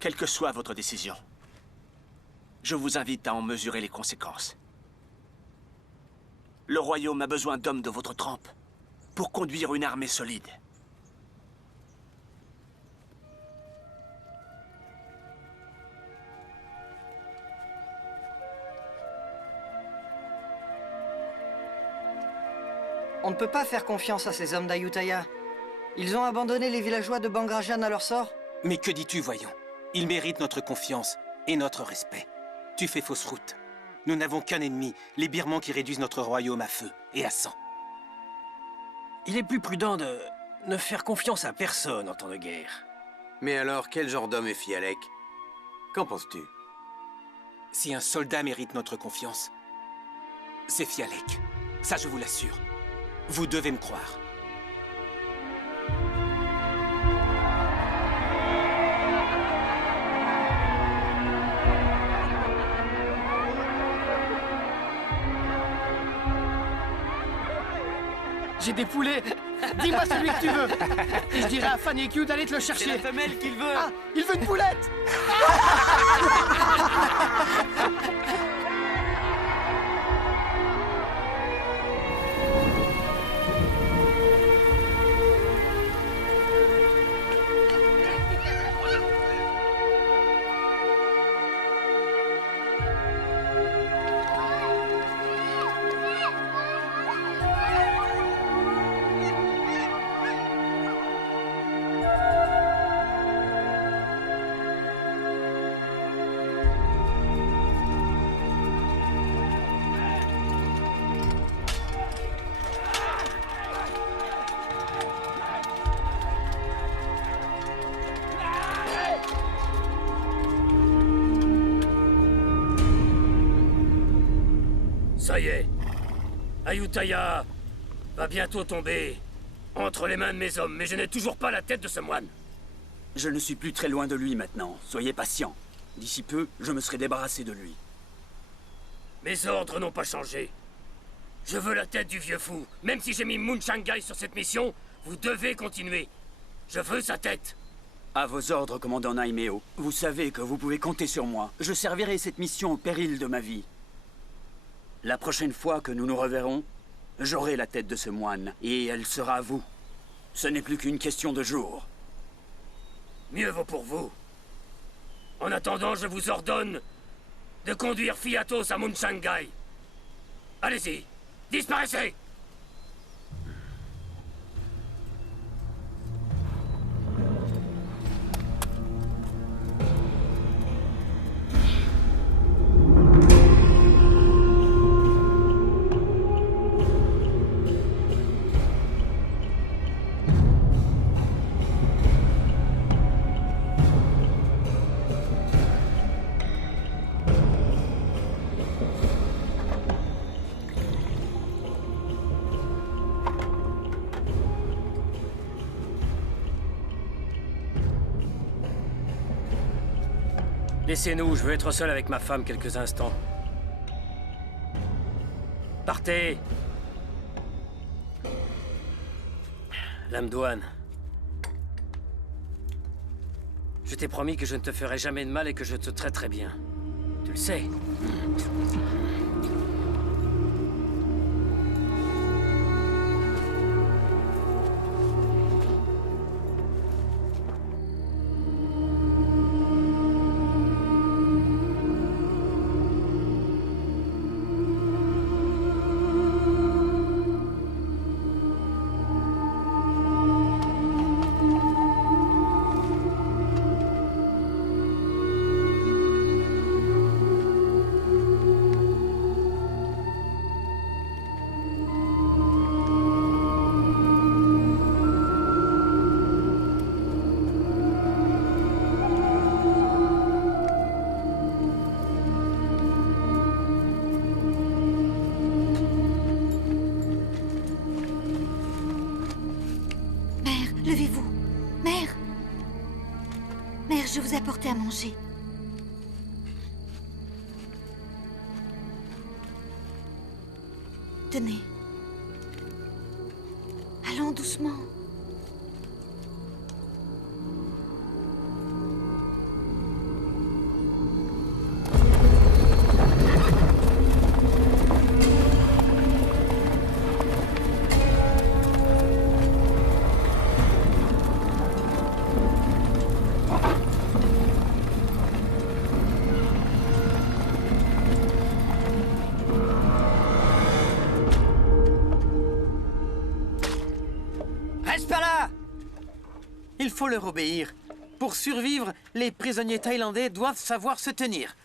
Quelle que soit votre décision, je vous invite à en mesurer les conséquences. Le royaume a besoin d'hommes de votre trempe pour conduire une armée solide. On ne peut pas faire confiance à ces hommes d'Ayutthaya. Ils ont abandonné les villageois de Bangrajan à leur sort. Mais que dis-tu, voyons? Ils méritent notre confiance et notre respect. Tu fais fausse route. Nous n'avons qu'un ennemi, les Birmans qui réduisent notre royaume à feu et à sang. Il est plus prudent de ne faire confiance à personne en temps de guerre. Mais alors, quel genre d'homme est Fialek? Qu'en penses-tu? Si un soldat mérite notre confiance, c'est Fialek. Ça, je vous l'assure. Vous devez me croire. J'ai des poulets. Dis-moi celui que tu veux. Et je dirai à Fanny Q d'aller te le chercher. C'est la femelle qu'il veut. Ah, il veut une poulette. Ça y est. Ayutthaya va bientôt tomber entre les mains de mes hommes, mais je n'ai toujours pas la tête de ce moine. Je ne suis plus très loin de lui maintenant. Soyez patient. D'ici peu, je me serai débarrassé de lui. Mes ordres n'ont pas changé. Je veux la tête du vieux fou. Même si j'ai mis Mun Shangai sur cette mission, vous devez continuer. Je veux sa tête. À vos ordres, commandant Naimeo. Vous savez que vous pouvez compter sur moi. Je servirai cette mission au péril de ma vie. La prochaine fois que nous nous reverrons, j'aurai la tête de ce moine, et elle sera à vous. Ce n'est plus qu'une question de jours. Mieux vaut pour vous. En attendant, je vous ordonne de conduire Fiatos à Mun Shangai. Allez-y, disparaissez! Laissez-nous, je veux être seul avec ma femme quelques instants. Partez! Lamdouane. Je t'ai promis que je ne te ferai jamais de mal et que je te traiterai bien. Tu le sais. Levez-vous. Mère. Mère, je vous ai apporté à manger. Tenez. Allons doucement. Reste pas là! Il faut leur obéir. Pour survivre, les prisonniers thaïlandais doivent savoir se tenir.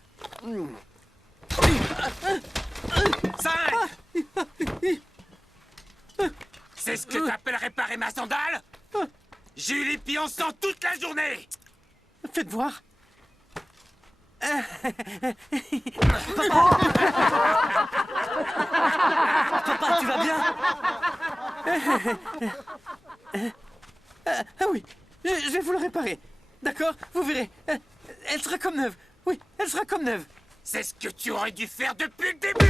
C'est ce que t'appelles réparer ma sandale? J'ai eu les pieds en sang toute la journée! Faites voir. Papa, tu vas bien? Ah oui, je vais vous le réparer. D'accord? Vous verrez. Elle sera comme neuve. Oui, elle sera comme neuve. C'est ce que tu aurais dû faire depuis le début!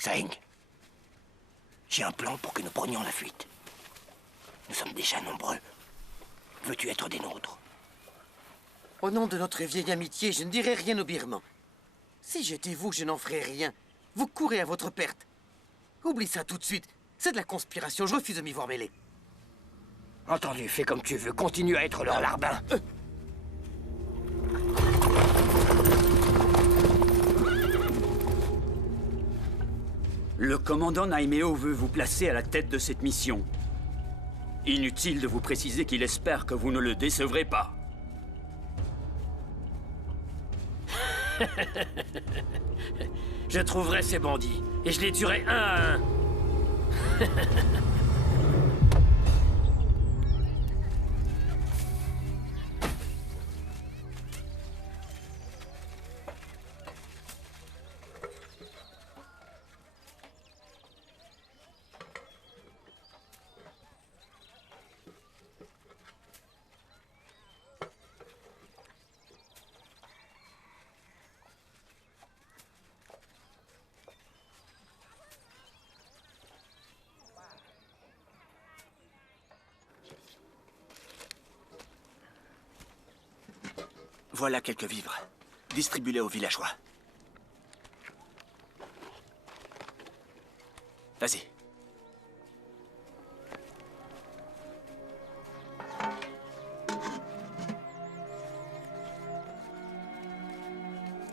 Zeng, j'ai un plan pour que nous prenions la fuite. Nous sommes déjà nombreux. Veux-tu être des nôtres? Au nom de notre vieille amitié, je ne dirai rien aux Birmans. Si j'étais vous, je n'en ferais rien. Vous courez à votre perte. Oublie ça tout de suite. C'est de la conspiration, je refuse de m'y voir mêler. Entendu, fais comme tu veux. Continue à être leur larbin. Le commandant Naimeo veut vous placer à la tête de cette mission. Inutile de vous préciser qu'il espère que vous ne le décevrez pas. Je trouverai ces bandits, et je les tuerai un à un. Voilà quelques vivres. Distribue-les aux villageois. Vas-y.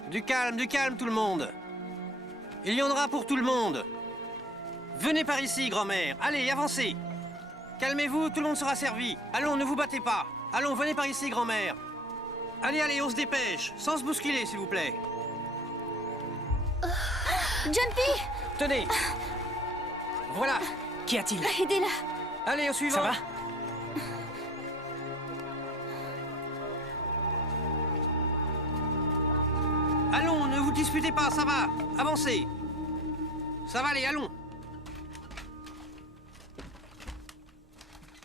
Du calme tout le monde. Il y en aura pour tout le monde. Venez par ici, grand-mère. Allez, avancez. Calmez-vous, tout le monde sera servi. Allons, ne vous battez pas. Allons, venez par ici, grand-mère. Allez, allez, on se dépêche. Sans se bousculer, s'il vous plaît. Jumpy! Tenez. Voilà. Qu'y a-t-il? Aidez-la. Allez, au suivant. Ça va? Allons, ne vous disputez pas, ça va. Avancez. Ça va, allez, allons.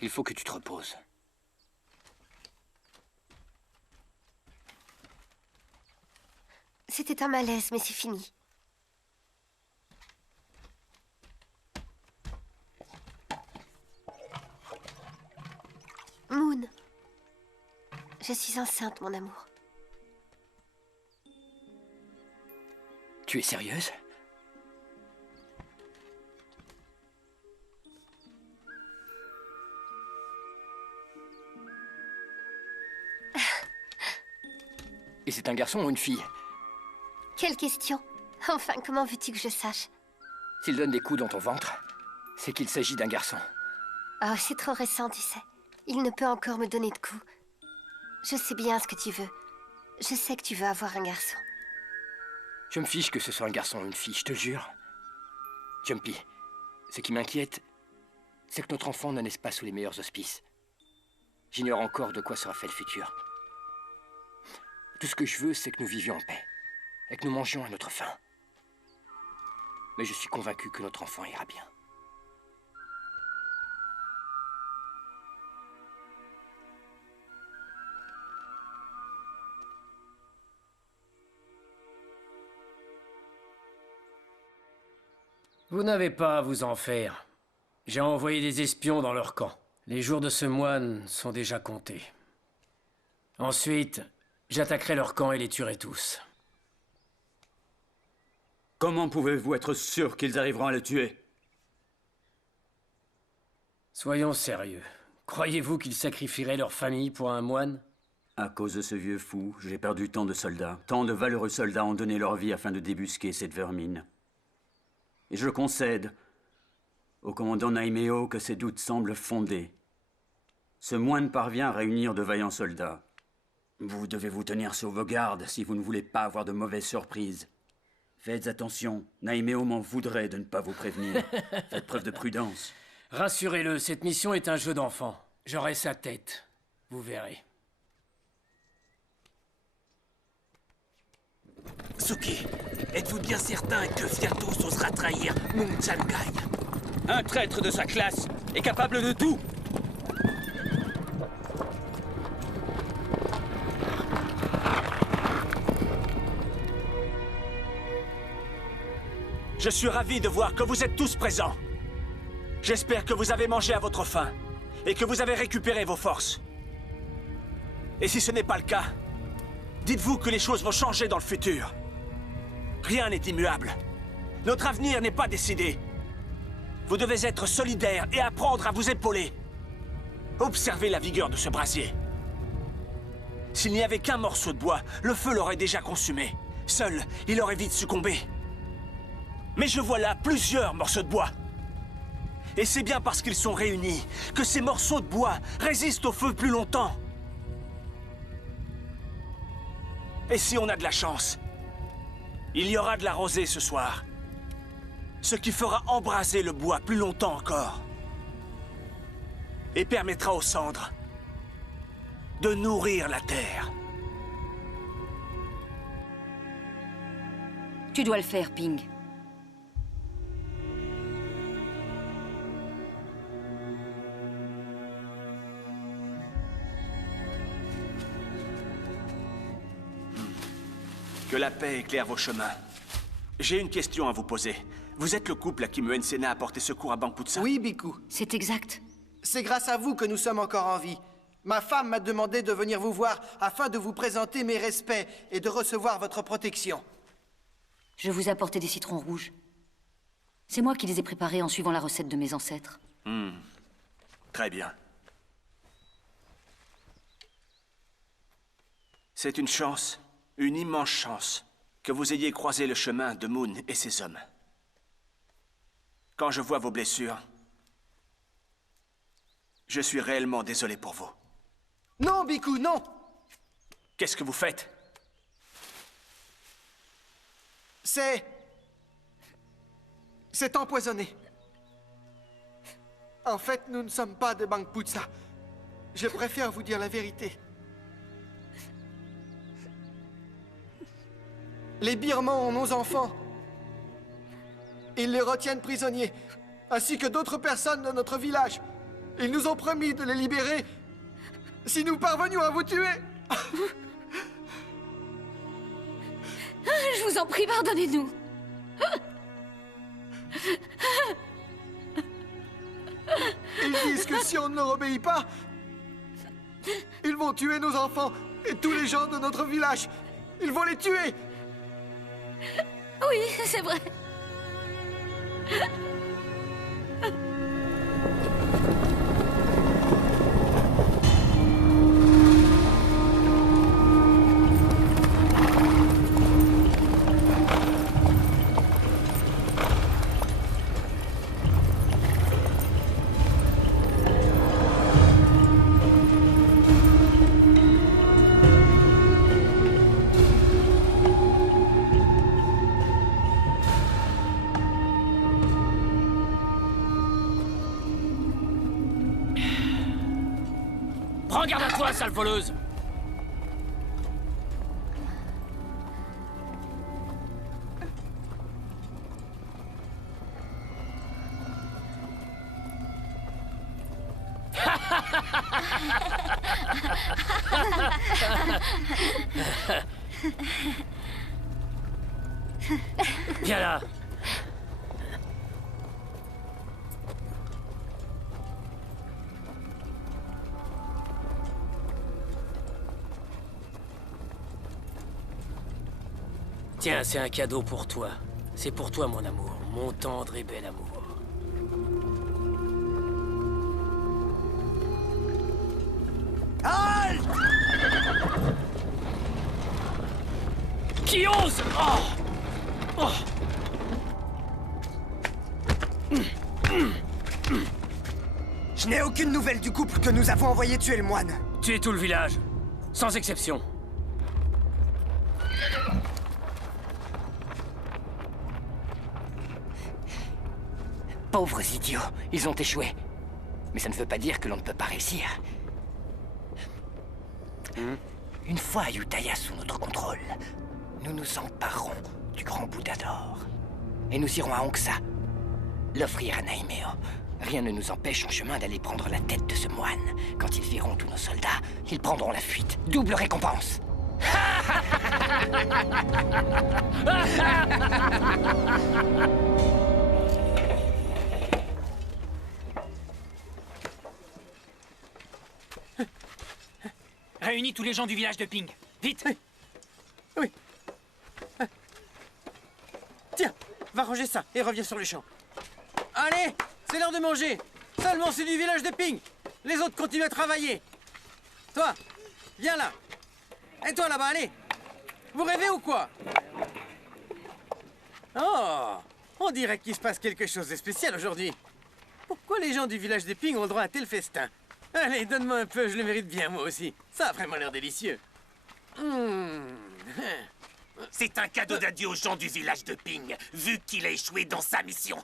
Il faut que tu te reposes. C'était un malaise, mais c'est fini. Moon. Je suis enceinte, mon amour. Tu es sérieuse? Et c'est un garçon ou une fille? Quelle question? Enfin, comment veux-tu que je sache? S'il donne des coups dans ton ventre, c'est qu'il s'agit d'un garçon. Oh, c'est trop récent, tu sais. Il ne peut encore me donner de coups. Je sais bien ce que tu veux. Je sais que tu veux avoir un garçon. Je me fiche que ce soit un garçon ou une fille, je te jure. Jumpy, ce qui m'inquiète, c'est que notre enfant ne naisse pas sous les meilleurs auspices. J'ignore encore de quoi sera fait le futur. Tout ce que je veux, c'est que nous vivions en paix, et que nous mangions à notre faim. Mais je suis convaincu que notre enfant ira bien. Vous n'avez pas à vous en faire. J'ai envoyé des espions dans leur camp. Les jours de ce moine sont déjà comptés. Ensuite, j'attaquerai leur camp et les tuerai tous. Comment pouvez-vous être sûr qu'ils arriveront à le tuer? Soyons sérieux. Croyez-vous qu'ils sacrifieraient leur famille pour un moine? À cause de ce vieux fou, j'ai perdu tant de soldats. Tant de valeureux soldats ont donné leur vie afin de débusquer cette vermine. Et je concède au commandant Naimeo que ses doutes semblent fondés. Ce moine parvient à réunir de vaillants soldats. Vous devez vous tenir sur vos gardes si vous ne voulez pas avoir de mauvaises surprises. Faites attention, Naimeo m'en voudrait de ne pas vous prévenir. Faites preuve de prudence. Rassurez-le, cette mission est un jeu d'enfant. J'aurai sa tête. Vous verrez. Suki, êtes-vous bien certain que Fiatos osera trahir Mungchangai? Un traître de sa classe est capable de tout. Je suis ravi de voir que vous êtes tous présents. J'espère que vous avez mangé à votre faim et que vous avez récupéré vos forces. Et si ce n'est pas le cas, dites-vous que les choses vont changer dans le futur. Rien n'est immuable. Notre avenir n'est pas décidé. Vous devez être solidaires et apprendre à vous épauler. Observez la vigueur de ce brasier. S'il n'y avait qu'un morceau de bois, le feu l'aurait déjà consumé. Seul, il aurait vite succombé. Mais je vois là plusieurs morceaux de bois. Et c'est bien parce qu'ils sont réunis que ces morceaux de bois résistent au feu plus longtemps. Et si on a de la chance, Il y aura de la rosée ce soir. Ce qui fera embraser le bois plus longtemps encore. Et permettra aux cendres de nourrir la terre. Tu dois le faire, Ping. Que la paix éclaire vos chemins. J'ai une question à vous poser. Vous êtes le couple à qui Muensena a porté secours à Bangputsa? Oui, Biku. C'est exact. C'est grâce à vous que nous sommes encore en vie. Ma femme m'a demandé de venir vous voir afin de vous présenter mes respects et de recevoir votre protection. Je vous ai apporté des citrons rouges. C'est moi qui les ai préparés en suivant la recette de mes ancêtres. Très bien. C'est une chance, une immense chance, que vous ayez croisé le chemin de Moon et ses hommes. Quand je vois vos blessures, je suis réellement désolé pour vous. Non, Biku, non! Qu'est-ce que vous faites? C'est empoisonné. En fait, nous ne sommes pas de Bangputsa. Je préfère vous dire la vérité. Les Birmans ont nos enfants. Ils les retiennent prisonniers, ainsi que d'autres personnes de notre village. Ils nous ont promis de les libérer si nous parvenions à vous tuer. Je vous en prie, pardonnez-nous. Ils disent que si on ne leur obéit pas, ils vont tuer nos enfants et tous les gens de notre village. Ils vont les tuer. Oui, c'est vrai. Prends garde à toi, sale voleuse! Viens là! Tiens, c'est un cadeau pour toi. C'est pour toi, mon amour. Mon tendre et bel amour. Halte! Qui ose? Oh! Je n'ai aucune nouvelle du couple que nous avons envoyé tuer le moine. Tuer tout le village. Sans exception. Pauvres idiots, ils ont échoué. Mais ça ne veut pas dire que l'on ne peut pas réussir. Une fois Ayutthaya sous notre contrôle, nous nous emparerons du grand Bouddha d'or. Et nous irons à Hongsa, l'offrir à Naimeo. Rien ne nous empêche en chemin d'aller prendre la tête de ce moine. Quand ils verront tous nos soldats, ils prendront la fuite. Double récompense. Réunis tous les gens du village de Ping. Vite! Oui. Tiens, va ranger ça et reviens sur le champ. Allez, c'est l'heure de manger. Seulement c'est du village de Ping. Les autres continuent à travailler. Toi, viens là. Et toi là-bas, allez. Vous rêvez ou quoi? Oh, on dirait qu'il se passe quelque chose de spécial aujourd'hui. Pourquoi les gens du village de Ping ont le droit à un tel festin? Allez, donne-moi un peu, je le mérite bien moi aussi. Ça a vraiment l'air délicieux. C'est un cadeau d'adieu aux gens du village de Ping, vu qu'il a échoué dans sa mission.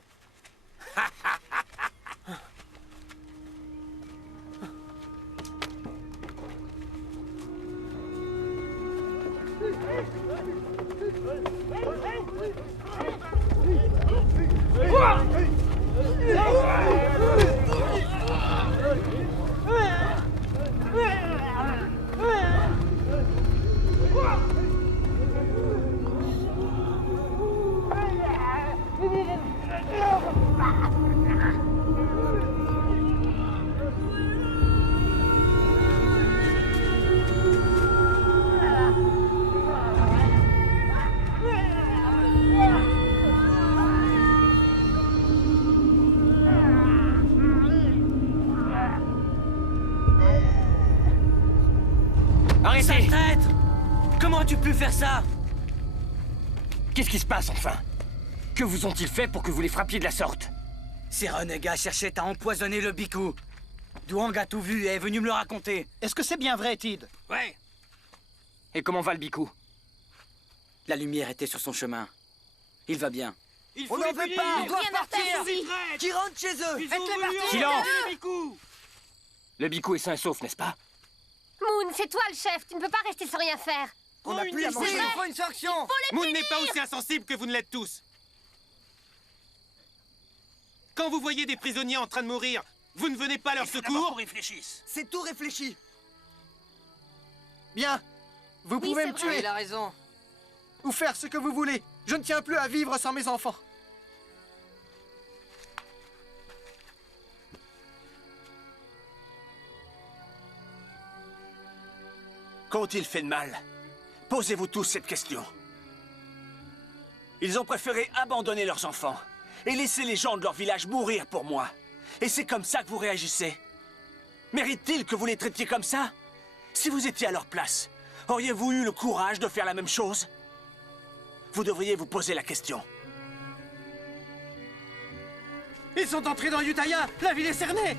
Sale traître! Comment as-tu pu faire ça? Qu'est-ce qui se passe, enfin? Que vous ont-ils fait pour que vous les frappiez de la sorte? Ces renégats cherchaient à empoisonner le Biku. Douang a tout vu et est venu me le raconter. Est-ce que c'est bien vrai, Tid? Ouais. Et comment va le Biku? La lumière était sur son chemin. Il va bien. On n'en veut pas! Ils doivent partir! Qui rentrent chez eux! Faites-les partir! Silence! Le Biku est sain et sauf, n'est-ce pas? Moon, c'est toi le chef, tu ne peux pas rester sans rien faire. On n'a plus à manger, il faut une sanction! Moon n'est pas aussi insensible que vous ne l'êtes tous. Quand vous voyez des prisonniers en train de mourir, vous ne venez pas à leur secours? Réfléchissent. C'est tout réfléchi. Bien. Vous pouvez me tuer. Il a raison. Ou faire ce que vous voulez. Je ne tiens plus à vivre sans mes enfants. Qu'ont-ils fait de mal? Posez-vous tous cette question. Ils ont préféré abandonner leurs enfants et laisser les gens de leur village mourir pour moi. Et c'est comme ça que vous réagissez? Mérite-t-il que vous les traitiez comme ça? Si vous étiez à leur place, auriez-vous eu le courage de faire la même chose? Vous devriez vous poser la question. Ils sont entrés dans Utaya. La ville est cernée.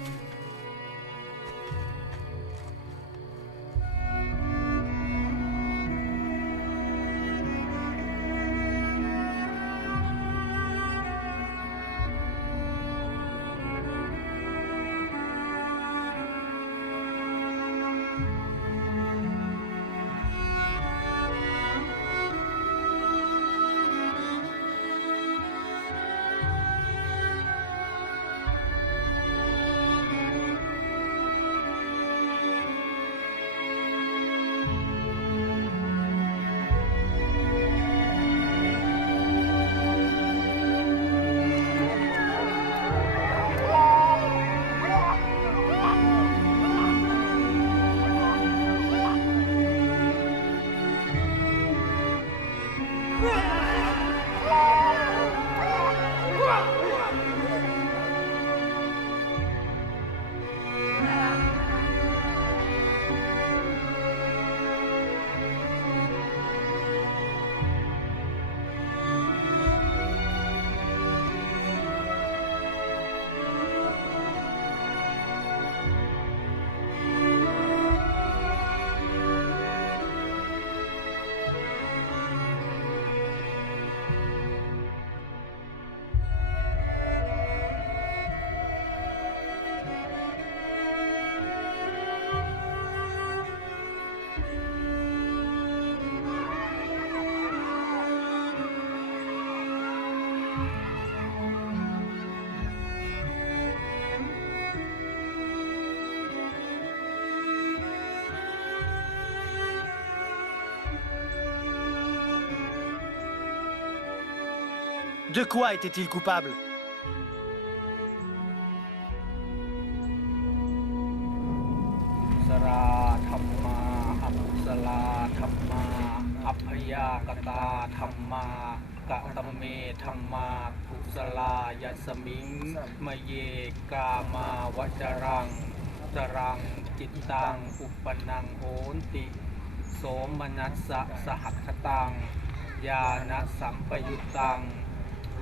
De quoi était-il coupable?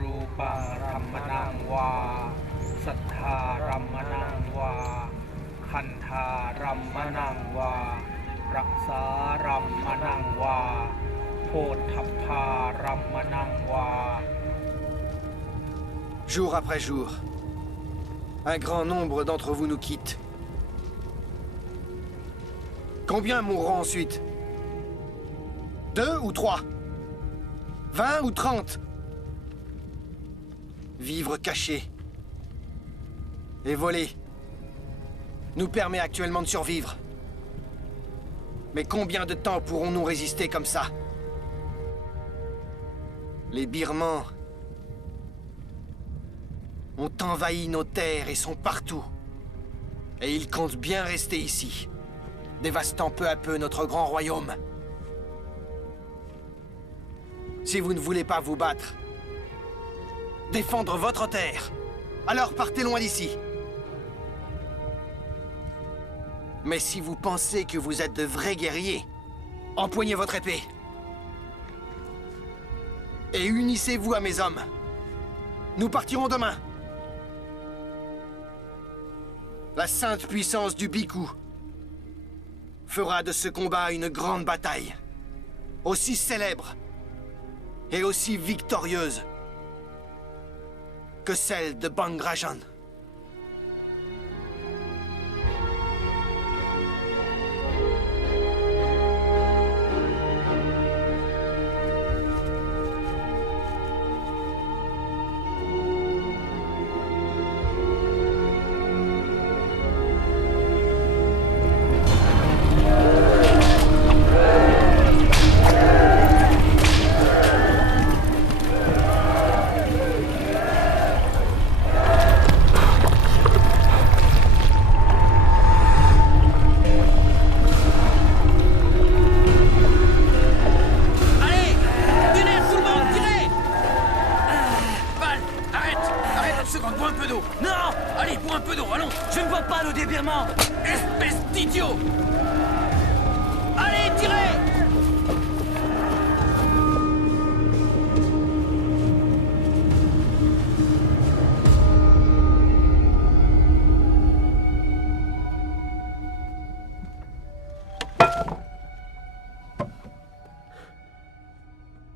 รูปังรัมมนังวาสัทธารัมมนังวาคันธารัมมนังวารักษารัมมนังวาโภ ทัพพารัมมนังวา Jour après jour, un grand nombre d'entre vous nous quittent. Combien mourront ensuite? 2 ou 3? 20 ou 30? Vivre caché et voler nous permet actuellement de survivre. Mais combien de temps pourrons-nous résister comme ça? Les Birmans ont envahi nos terres et sont partout. Et ils comptent bien rester ici, dévastant peu à peu notre grand royaume. Si vous ne voulez pas vous battre, défendre votre terre, alors partez loin d'ici. Mais si vous pensez que vous êtes de vrais guerriers, empoignez votre épée. Et unissez-vous à mes hommes. Nous partirons demain. La sainte puissance du Biku fera de ce combat une grande bataille, aussi célèbre et aussi victorieuse que celle de Bangrajan.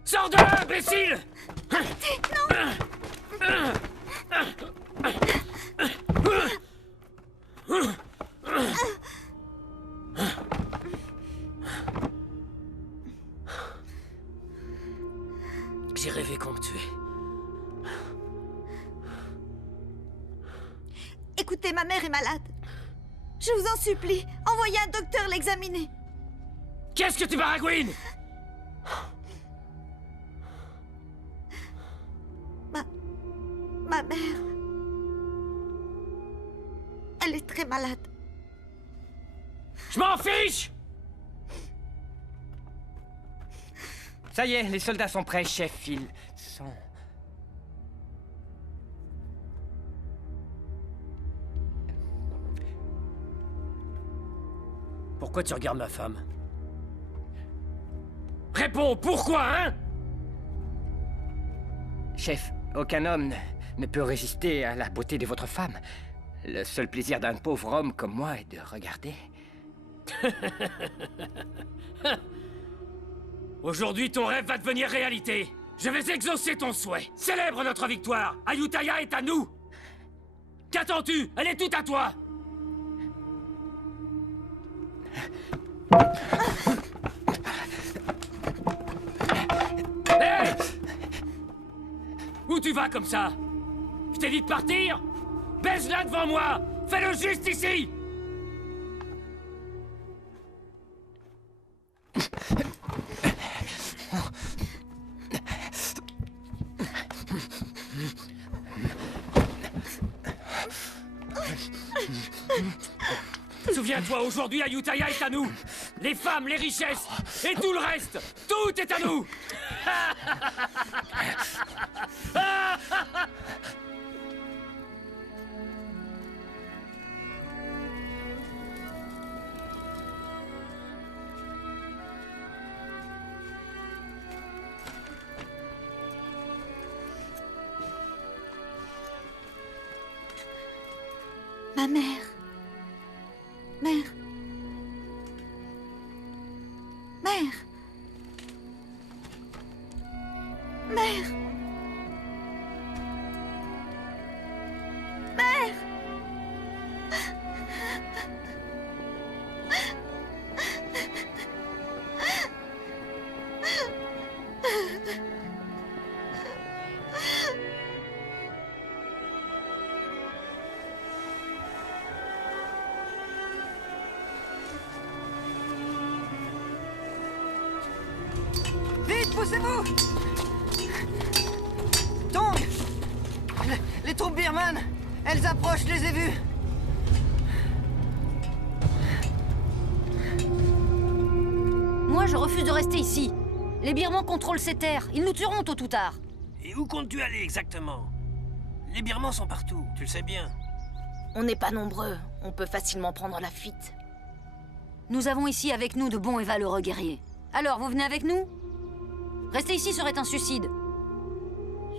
Sors de là, imbécile! J'ai rêvé qu'on me tuait. Écoutez, ma mère est malade. Je vous en supplie, envoyez un docteur l'examiner. Qu'est-ce que tu baragouines? Ma mère... Elle est très malade. Je m'en fiche! Ça y est, les soldats sont prêts, chef. Ils sont... Pourquoi tu regardes ma femme? Réponds, pourquoi, hein? Chef, aucun homme ne peut résister à la beauté de votre femme. Le seul plaisir d'un pauvre homme comme moi est de regarder. Aujourd'hui, ton rêve va devenir réalité. Je vais exaucer ton souhait. Célèbre notre victoire. Ayutthaya est à nous. Qu'attends-tu? Elle est toute à toi. Hey! Où tu vas comme ça? Je t'ai dit de partir? Baise-la devant moi! Fais-le juste ici! Souviens-toi, aujourd'hui, Ayutthaya est à nous. Les femmes, les richesses et tout le reste. Tout est à nous. Ma mère. Mère. Vite, poussez-vous! Tong! Les troupes birmanes! Elles approchent, je les ai vues! Moi, je refuse de rester ici. Les Birmans contrôlent ces terres. Ils nous tueront tôt ou tard. Et où comptes-tu aller exactement? Les Birmans sont partout, tu le sais bien. On n'est pas nombreux. On peut facilement prendre la fuite. Nous avons ici avec nous de bons et valeureux guerriers. Alors, vous venez avec nous? Rester ici serait un suicide.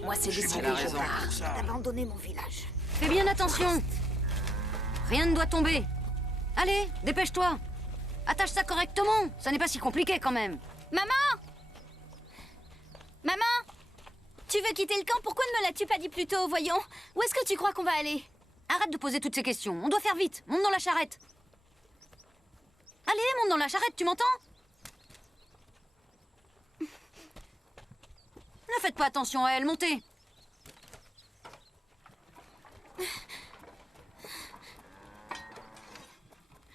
Moi, c'est décidé, je pars. D'abandonner mon village. Fais bien attention. Rien ne doit tomber. Allez, dépêche-toi. Attache ça correctement. Ça n'est pas si compliqué quand même. Maman! Maman! Tu veux quitter le camp? Pourquoi ne me l'as-tu pas dit plus tôt, voyons? Où est-ce que tu crois qu'on va aller? Arrête de poser toutes ces questions. On doit faire vite. Monte dans la charrette. Allez, monte dans la charrette, tu m'entends? Ne faites pas attention à elle, montez.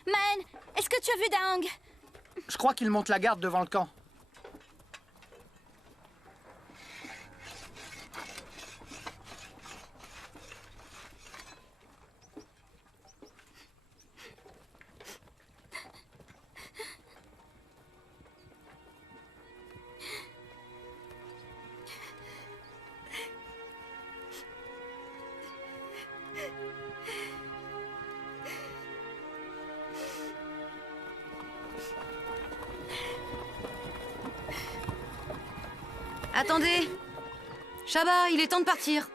Man, est-ce que tu as vu Daang? Je crois qu'il monte la garde devant le camp. Attendez. Shaba, il est temps de partir.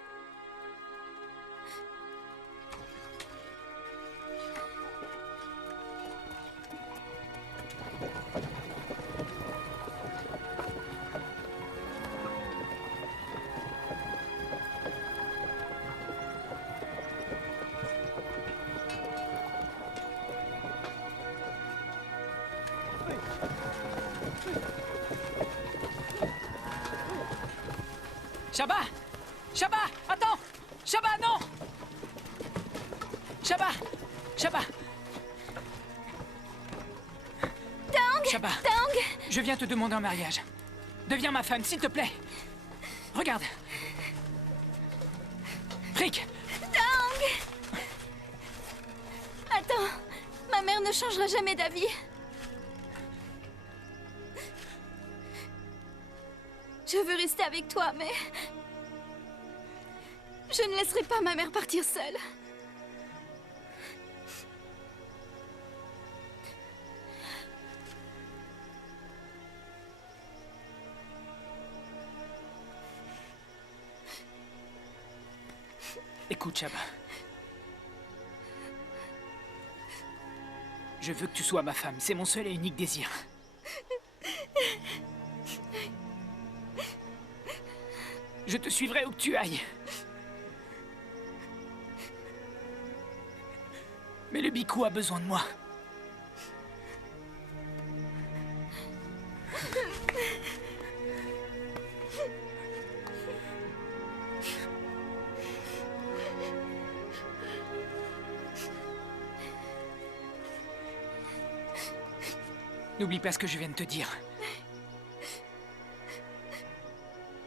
Shaba! Shaba! Attends! Shaba, non! Shaba! Shaba! Daang! Shaba! Daang! Je viens te demander en mariage. Deviens ma femme, s'il te plaît. Regarde. Frick! Daang! Attends, ma mère ne changera jamais d'avis. Je veux rester avec toi, mais... je ne laisserai pas ma mère partir seule. Écoute, Shaba. Je veux que tu sois ma femme. C'est mon seul et unique désir. Je te suivrai où que tu ailles. Mais le Bhikkhu a besoin de moi. N'oublie pas ce que je viens de te dire.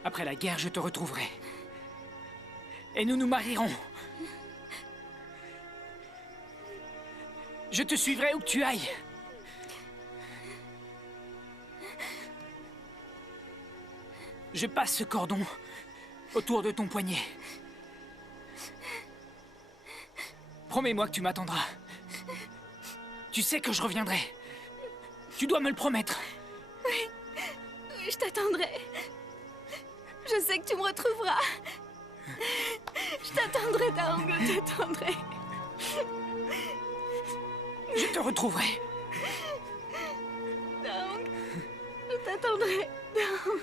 Après la guerre, je te retrouverai. Et nous nous marierons. Je te suivrai où que tu ailles. Je passe ce cordon autour de ton poignet. Promets-moi que tu m'attendras. Tu sais que je reviendrai. Tu dois me le promettre. Oui, je t'attendrai. Je sais que tu me retrouveras. Je t'attendrai, Daang, je t'attendrai. Je te retrouverai. Daang, je t'attendrai, Daang.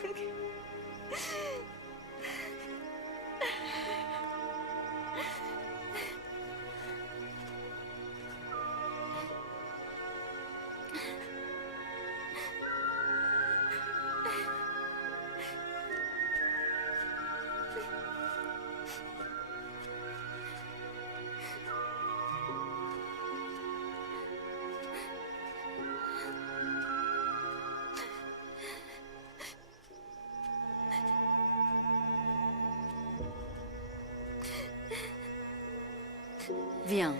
Viens,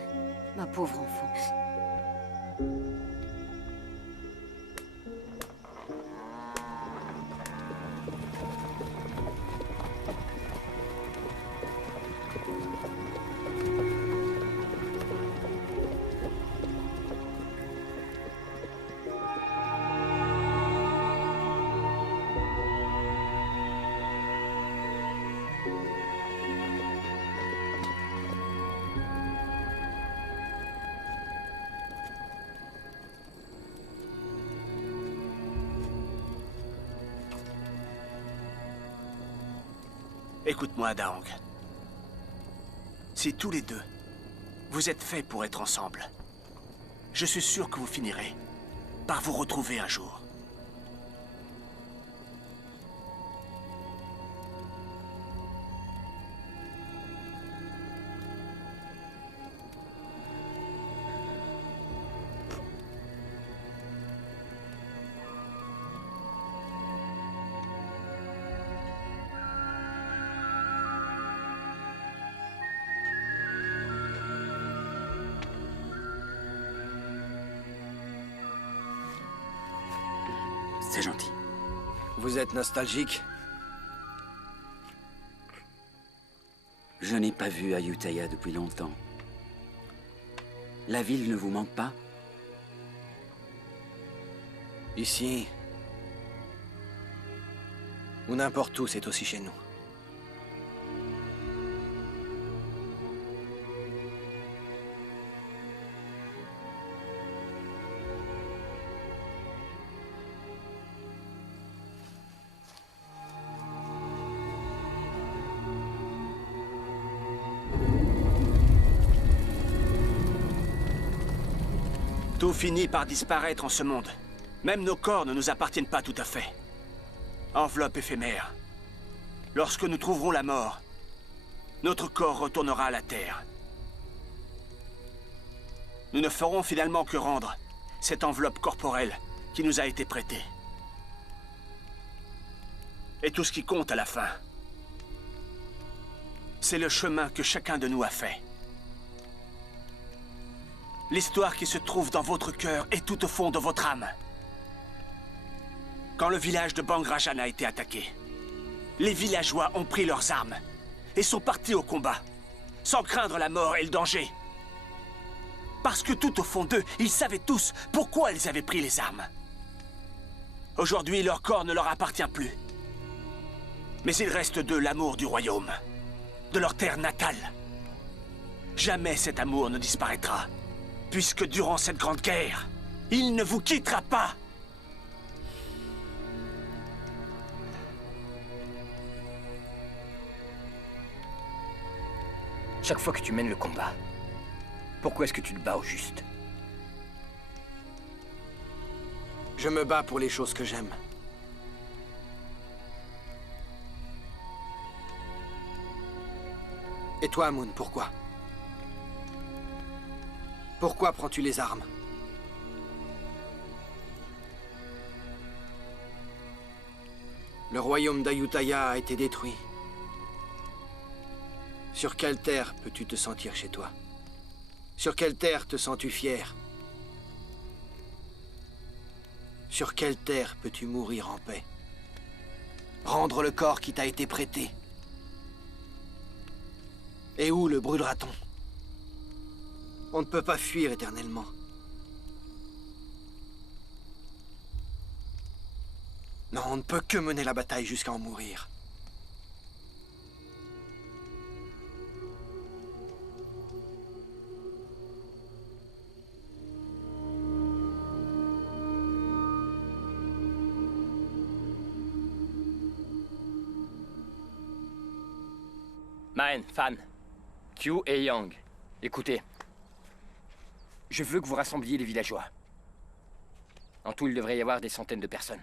ma pauvre enfant. Écoute-moi, Daong. Si tous les deux, vous êtes faits pour être ensemble, je suis sûr que vous finirez par vous retrouver un jour. C'est gentil. Vous êtes nostalgique? Je n'ai pas vu Ayutthaya depuis longtemps. La ville ne vous manque pas? Ici, ou n'importe où, c'est aussi chez nous. Tout finit par disparaître en ce monde. Même nos corps ne nous appartiennent pas tout à fait. Enveloppe éphémère. Lorsque nous trouverons la mort, notre corps retournera à la Terre. Nous ne ferons finalement que rendre cette enveloppe corporelle qui nous a été prêtée. Et tout ce qui compte à la fin, c'est le chemin que chacun de nous a fait. L'histoire qui se trouve dans votre cœur est tout au fond de votre âme. Quand le village de Bang Rajan a été attaqué, les villageois ont pris leurs armes et sont partis au combat, sans craindre la mort et le danger. Parce que tout au fond d'eux, ils savaient tous pourquoi ils avaient pris les armes. Aujourd'hui, leur corps ne leur appartient plus. Mais il reste d'eux l'amour du royaume, de leur terre natale. Jamais cet amour ne disparaîtra. Puisque durant cette grande guerre, il ne vous quittera pas. Chaque fois que tu mènes le combat, pourquoi est-ce que tu te bats au juste? Je me bats pour les choses que j'aime. Et toi, Moon, pourquoi? Pourquoi prends-tu les armes? Le royaume d'Ayutthaya a été détruit. Sur quelle terre peux-tu te sentir chez toi? Sur quelle terre te sens-tu fier? Sur quelle terre peux-tu mourir en paix? Rendre le corps qui t'a été prêté? Et où le brûlera-t-on? On ne peut pas fuir éternellement. Non, on ne peut que mener la bataille jusqu'à en mourir. Maen, Fan, Q et Yang, écoutez. Je veux que vous rassembliez les villageois. En tout, il devrait y avoir des centaines de personnes.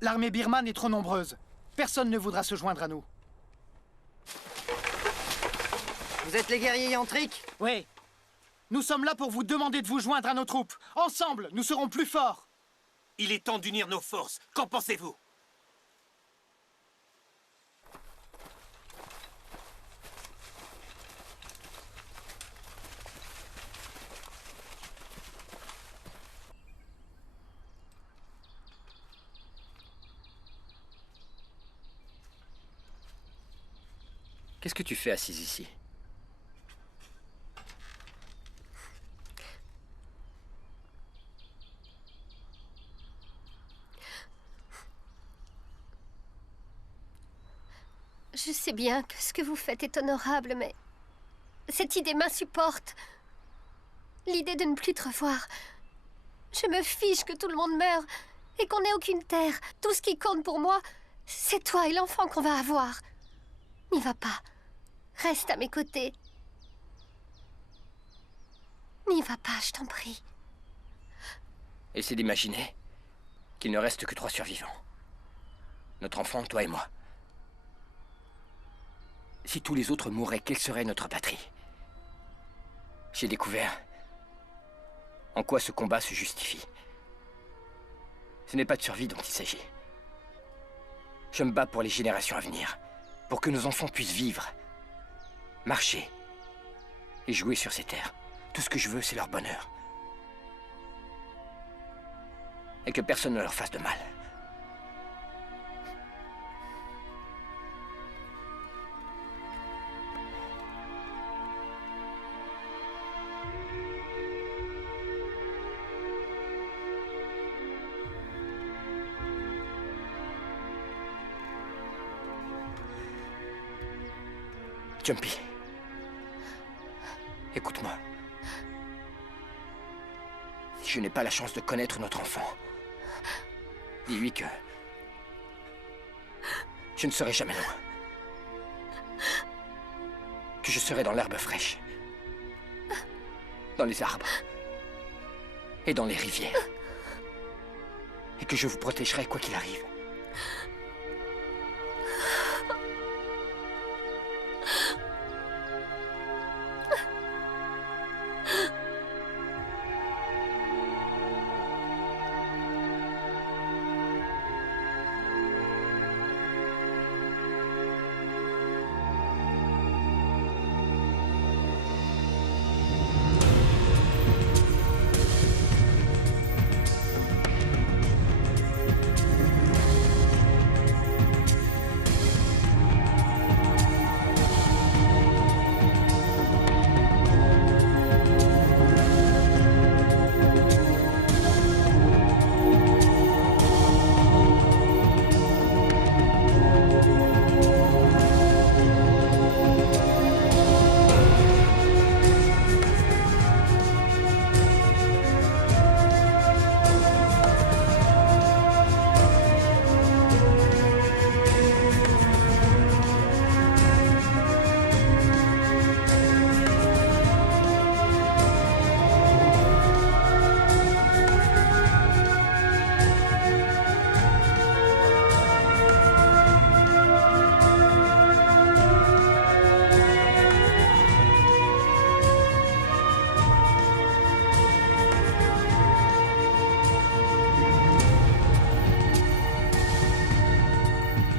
L'armée birmane est trop nombreuse. Personne ne voudra se joindre à nous. Vous êtes les guerriers yantriques? Oui. Nous sommes là pour vous demander de vous joindre à nos troupes. Ensemble, nous serons plus forts. Il est temps d'unir nos forces. Qu'en pensez-vous? Qu'est-ce que tu fais assise ici? Je sais bien que ce que vous faites est honorable, mais cette idée m'insupporte. L'idée de ne plus te revoir. Je me fiche que tout le monde meure et qu'on n'ait aucune terre. Tout ce qui compte pour moi, c'est toi et l'enfant qu'on va avoir. N'y va pas. Reste à mes côtés. N'y va pas, je t'en prie. Essaie d'imaginer qu'il ne reste que 3 survivants. Notre enfant, toi et moi. Si tous les autres mouraient, quelle serait notre patrie? J'ai découvert en quoi ce combat se justifie. Ce n'est pas de survie dont il s'agit. Je me bats pour les générations à venir, pour que nos enfants puissent vivre, marcher et jouer sur ces terres. Tout ce que je veux, c'est leur bonheur. Et que personne ne leur fasse de mal. Jumpy, écoute-moi. Si je n'ai pas la chance de connaître notre enfant, dis-lui que je ne serai jamais loin. Que je serai dans l'herbe fraîche, dans les arbres et dans les rivières. Et que je vous protégerai quoi qu'il arrive.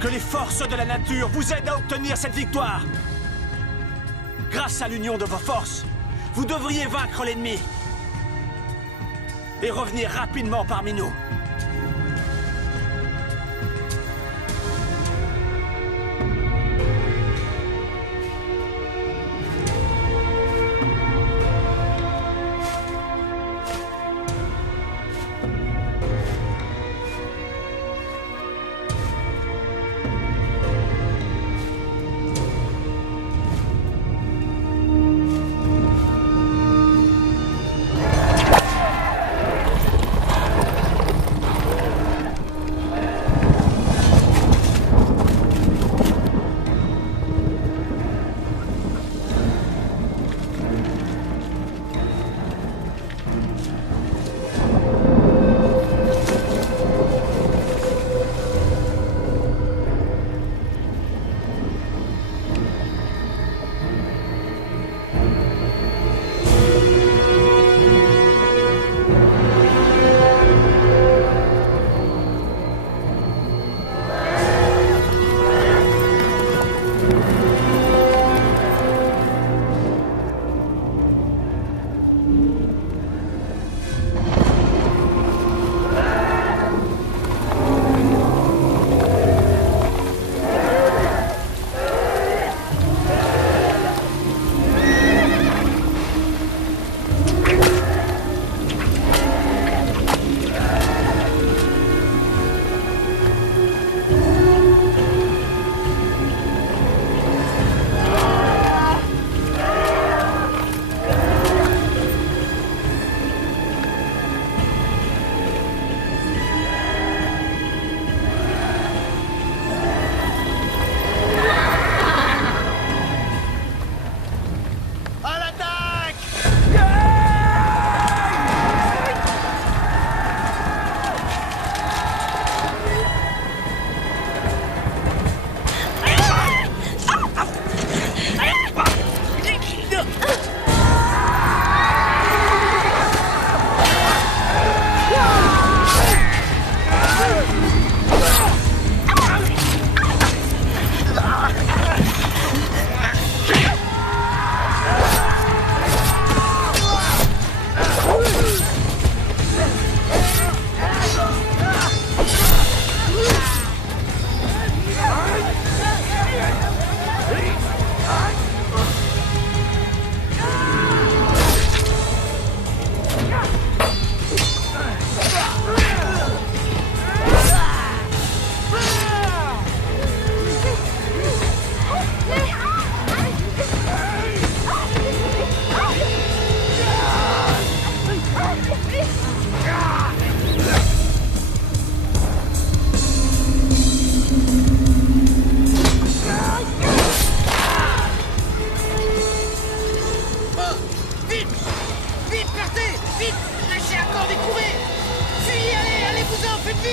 Que les forces de la nature vous aident à obtenir cette victoire. Grâce à l'union de vos forces, vous devriez vaincre l'ennemi et revenir rapidement parmi nous.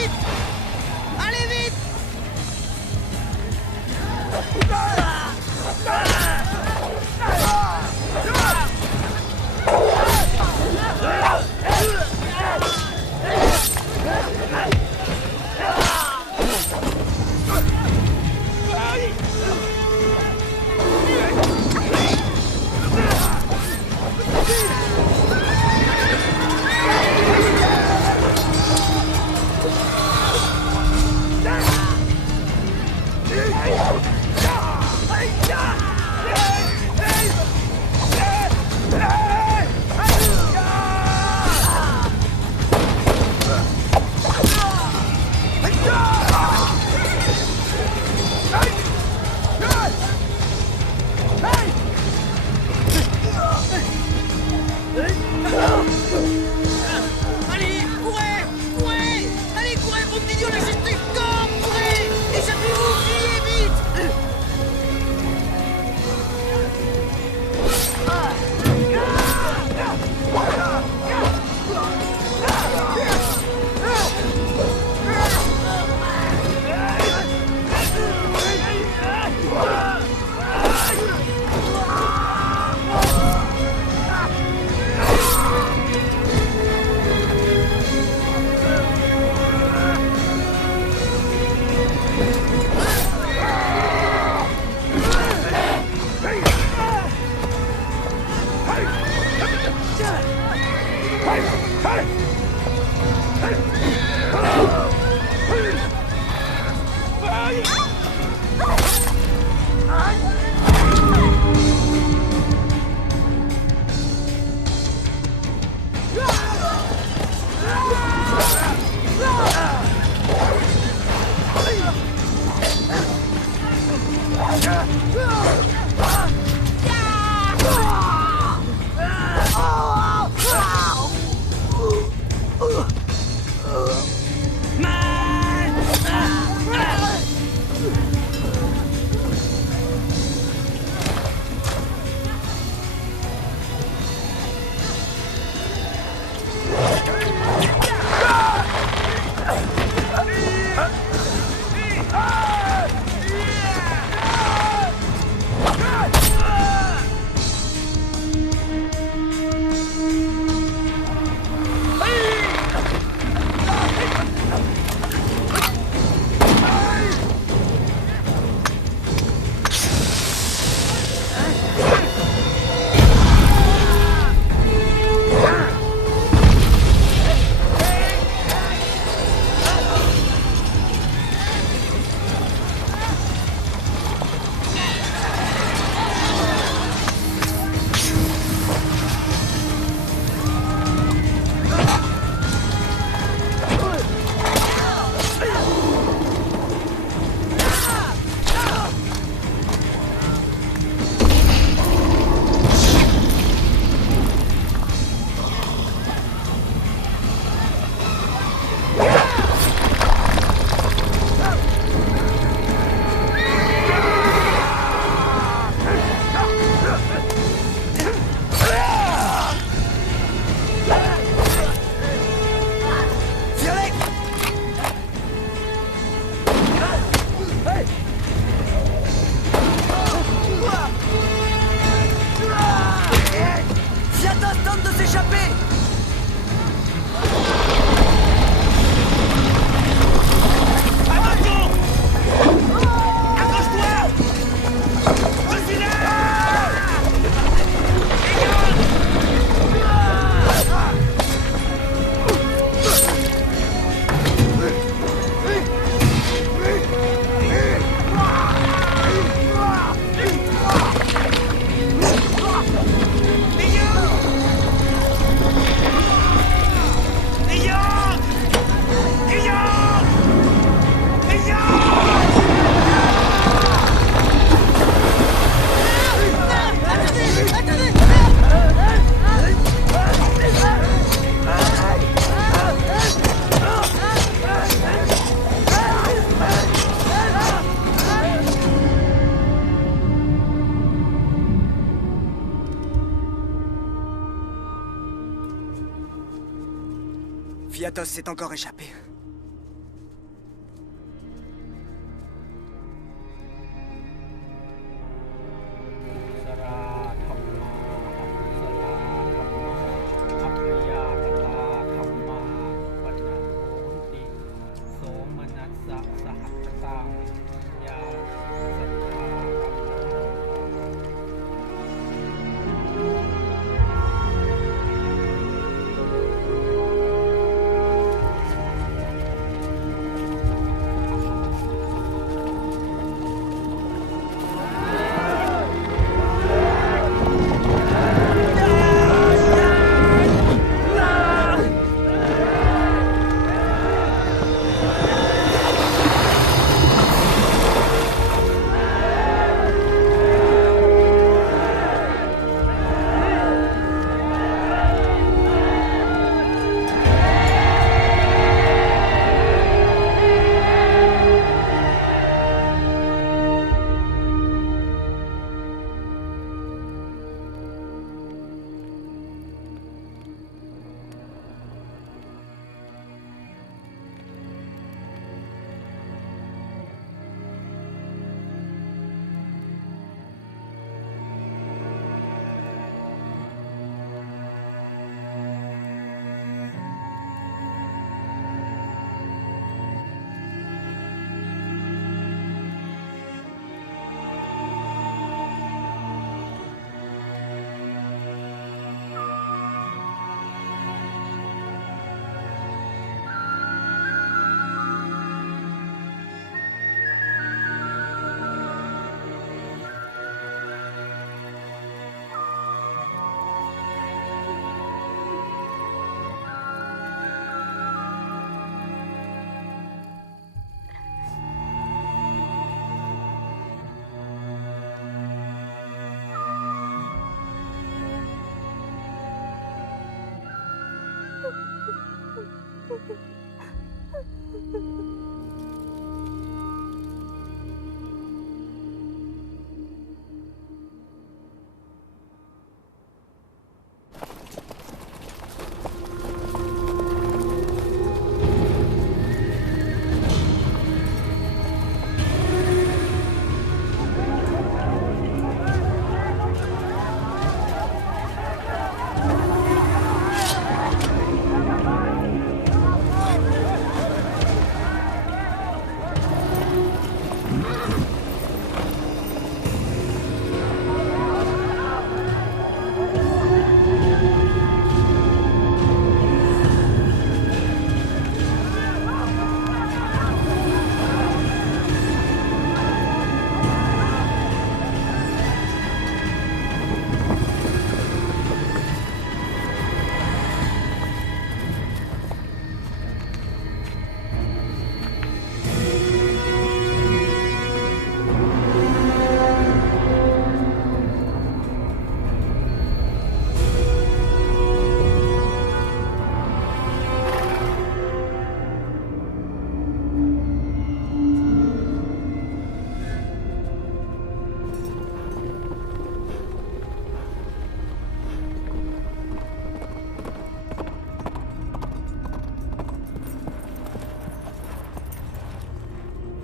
vite! Allez vite! Allez, courez! Courez! Allez, courez, vos millions de justice! Courez! Échappez-vous! Fuyez vite! Fiatos s'est encore échappé.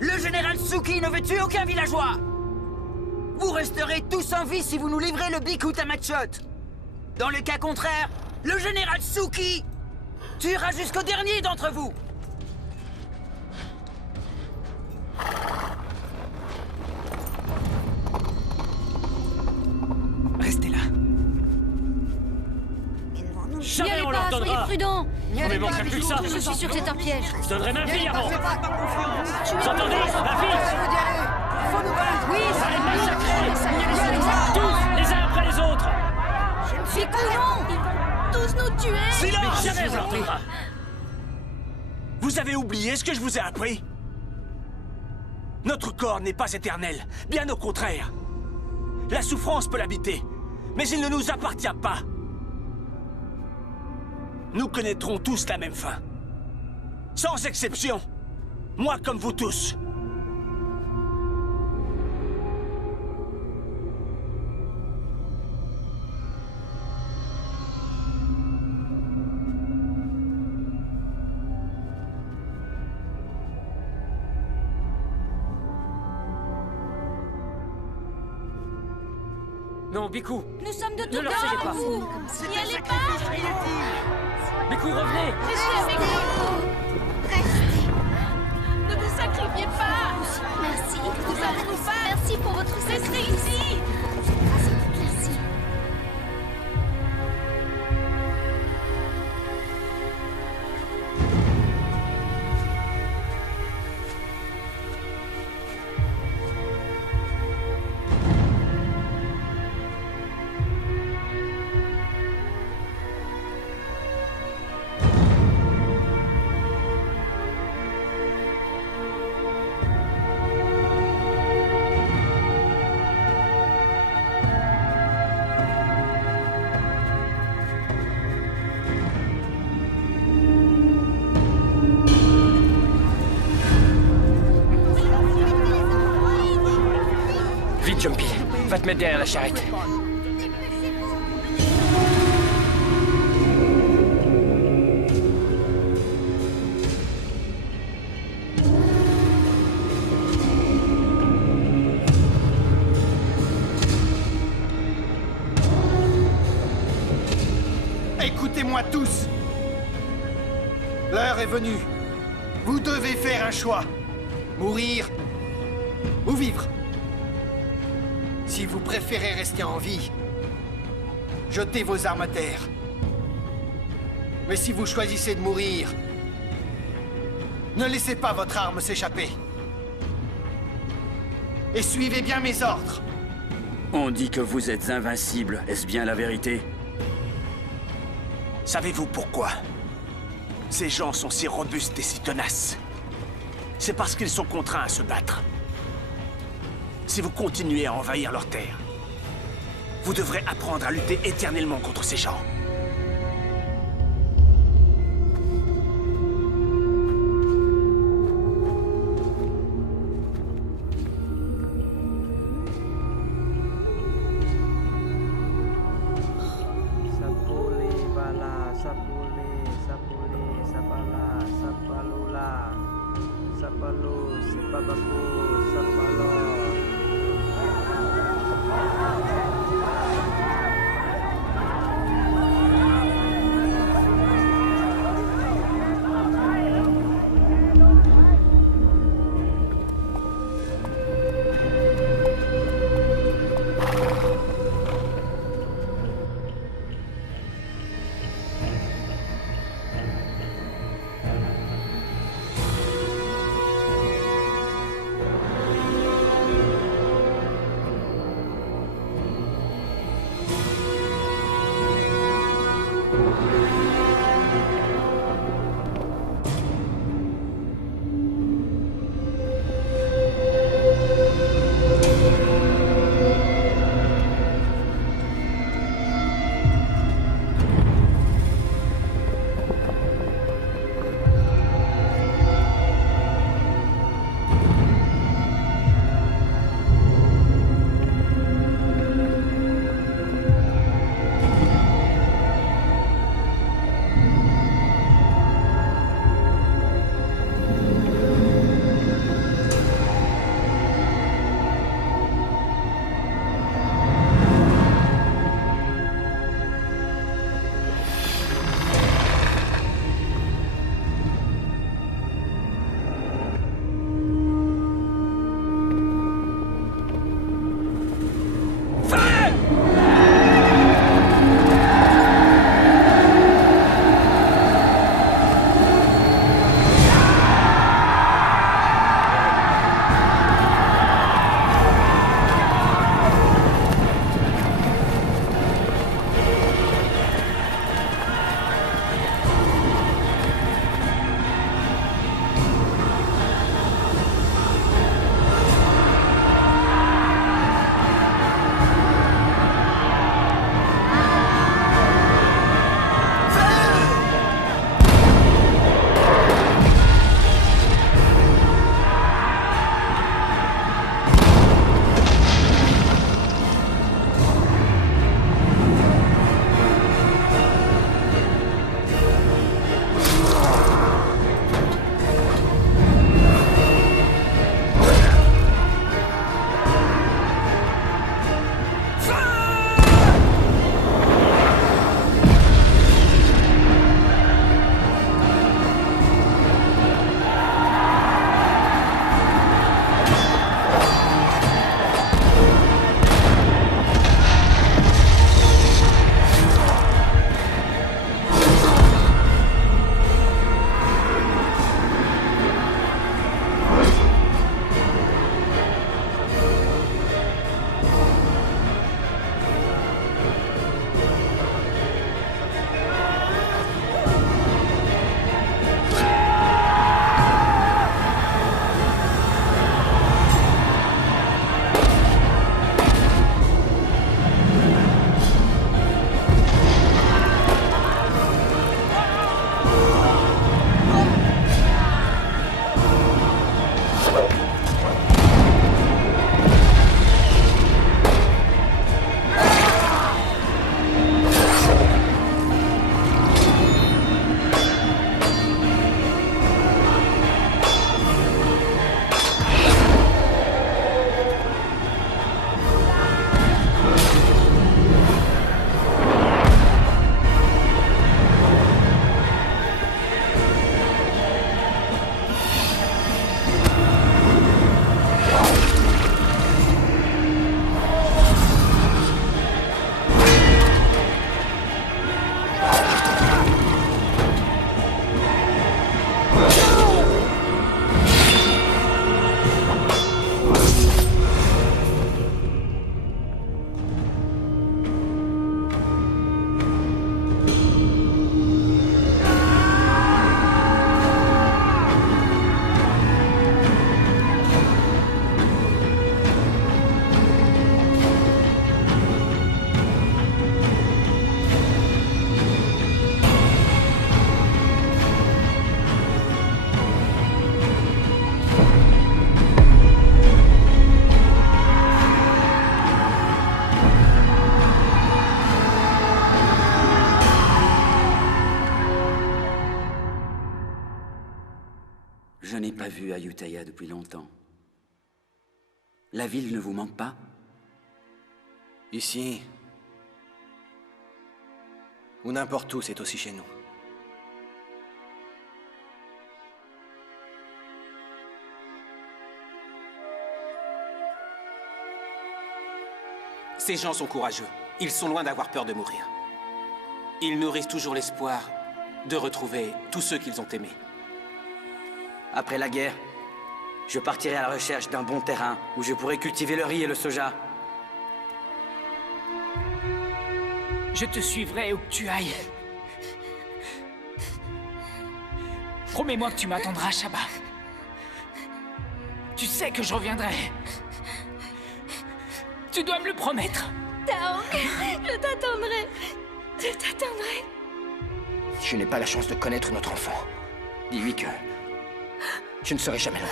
Le général Suki ne veut tuer aucun villageois! Vous resterez tous en vie si vous nous livrez le Bikku Tamatchot! Dans le cas contraire, le général Suki tuera jusqu'au dernier d'entre vous! Restez là. Jamais on leur soyez donnera. prudents. Vous m'avez montré plus que ça. Je suis sûr que c'est un piège. Je donnerai ma fille avant. Vous entendez? Ma fille. Faut nous battre! Oui, ça les massacrer. Tous, les uns après les autres. Bikku, non! Tous nous tuer! Silence! Jamais on leur donnera. Vous avez oublié ce que je vous ai appris? Notre corps n'est pas éternel, bien au contraire. La souffrance peut l'habiter, mais il ne nous appartient pas. Nous connaîtrons tous la même fin. Sans exception. Moi comme vous tous. Non, Bikku. Nous sommes de Ne tout leur cœur cédez avec pas. vous. N'y allez pas! Bikku, revenez. Restez avec nous! Ne vous sacrifiez pas! Merci. Nous allons nous battre! Merci pour votre Restez ici! Merci. Vite, Jumpy. Va te mettre derrière la charrette. Écoutez-moi tous. L'heure est venue. Vous devez faire un choix. Mourir ou vivre. Si vous préférez rester en vie, jetez vos armes à terre. Mais si vous choisissez de mourir, ne laissez pas votre arme s'échapper. Et suivez bien mes ordres. On dit que vous êtes invincible. Est-ce bien la vérité? Savez-vous pourquoi ces gens sont si robustes et si tenaces? C'est parce qu'ils sont contraints à se battre. Si vous continuez à envahir leur terre, vous devrez apprendre à lutter éternellement contre ces gens. Je n'ai pas vu Ayutthaya depuis longtemps. La ville ne vous manque pas? Ici, ou n'importe où, c'est aussi chez nous. Ces gens sont courageux. Ils sont loin d'avoir peur de mourir. Ils nourrissent toujours l'espoir de retrouver tous ceux qu'ils ont aimés. Après la guerre, je partirai à la recherche d'un bon terrain où je pourrai cultiver le riz et le soja. Je te suivrai où que tu ailles. Promets-moi que tu m'attendras, Shaba. Tu sais que je reviendrai. Tu dois me le promettre. Taong, je t'attendrai. Je t'attendrai. Je n'ai pas la chance de connaître notre enfant. Dis-lui que je ne serai jamais loin.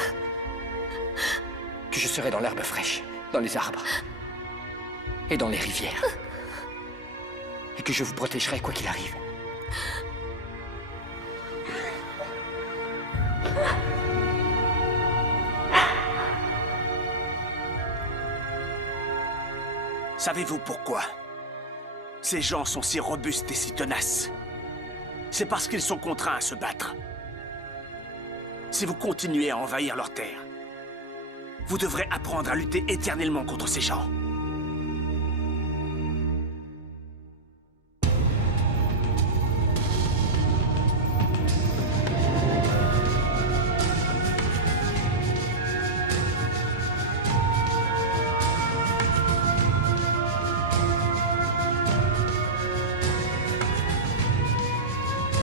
Que je serai dans l'herbe fraîche, dans les arbres et dans les rivières. Et que je vous protégerai quoi qu'il arrive. Savez-vous pourquoi ces gens sont si robustes et si tenaces? C'est parce qu'ils sont contraints à se battre. Si vous continuez à envahir leurs terres, vous devrez apprendre à lutter éternellement contre ces gens.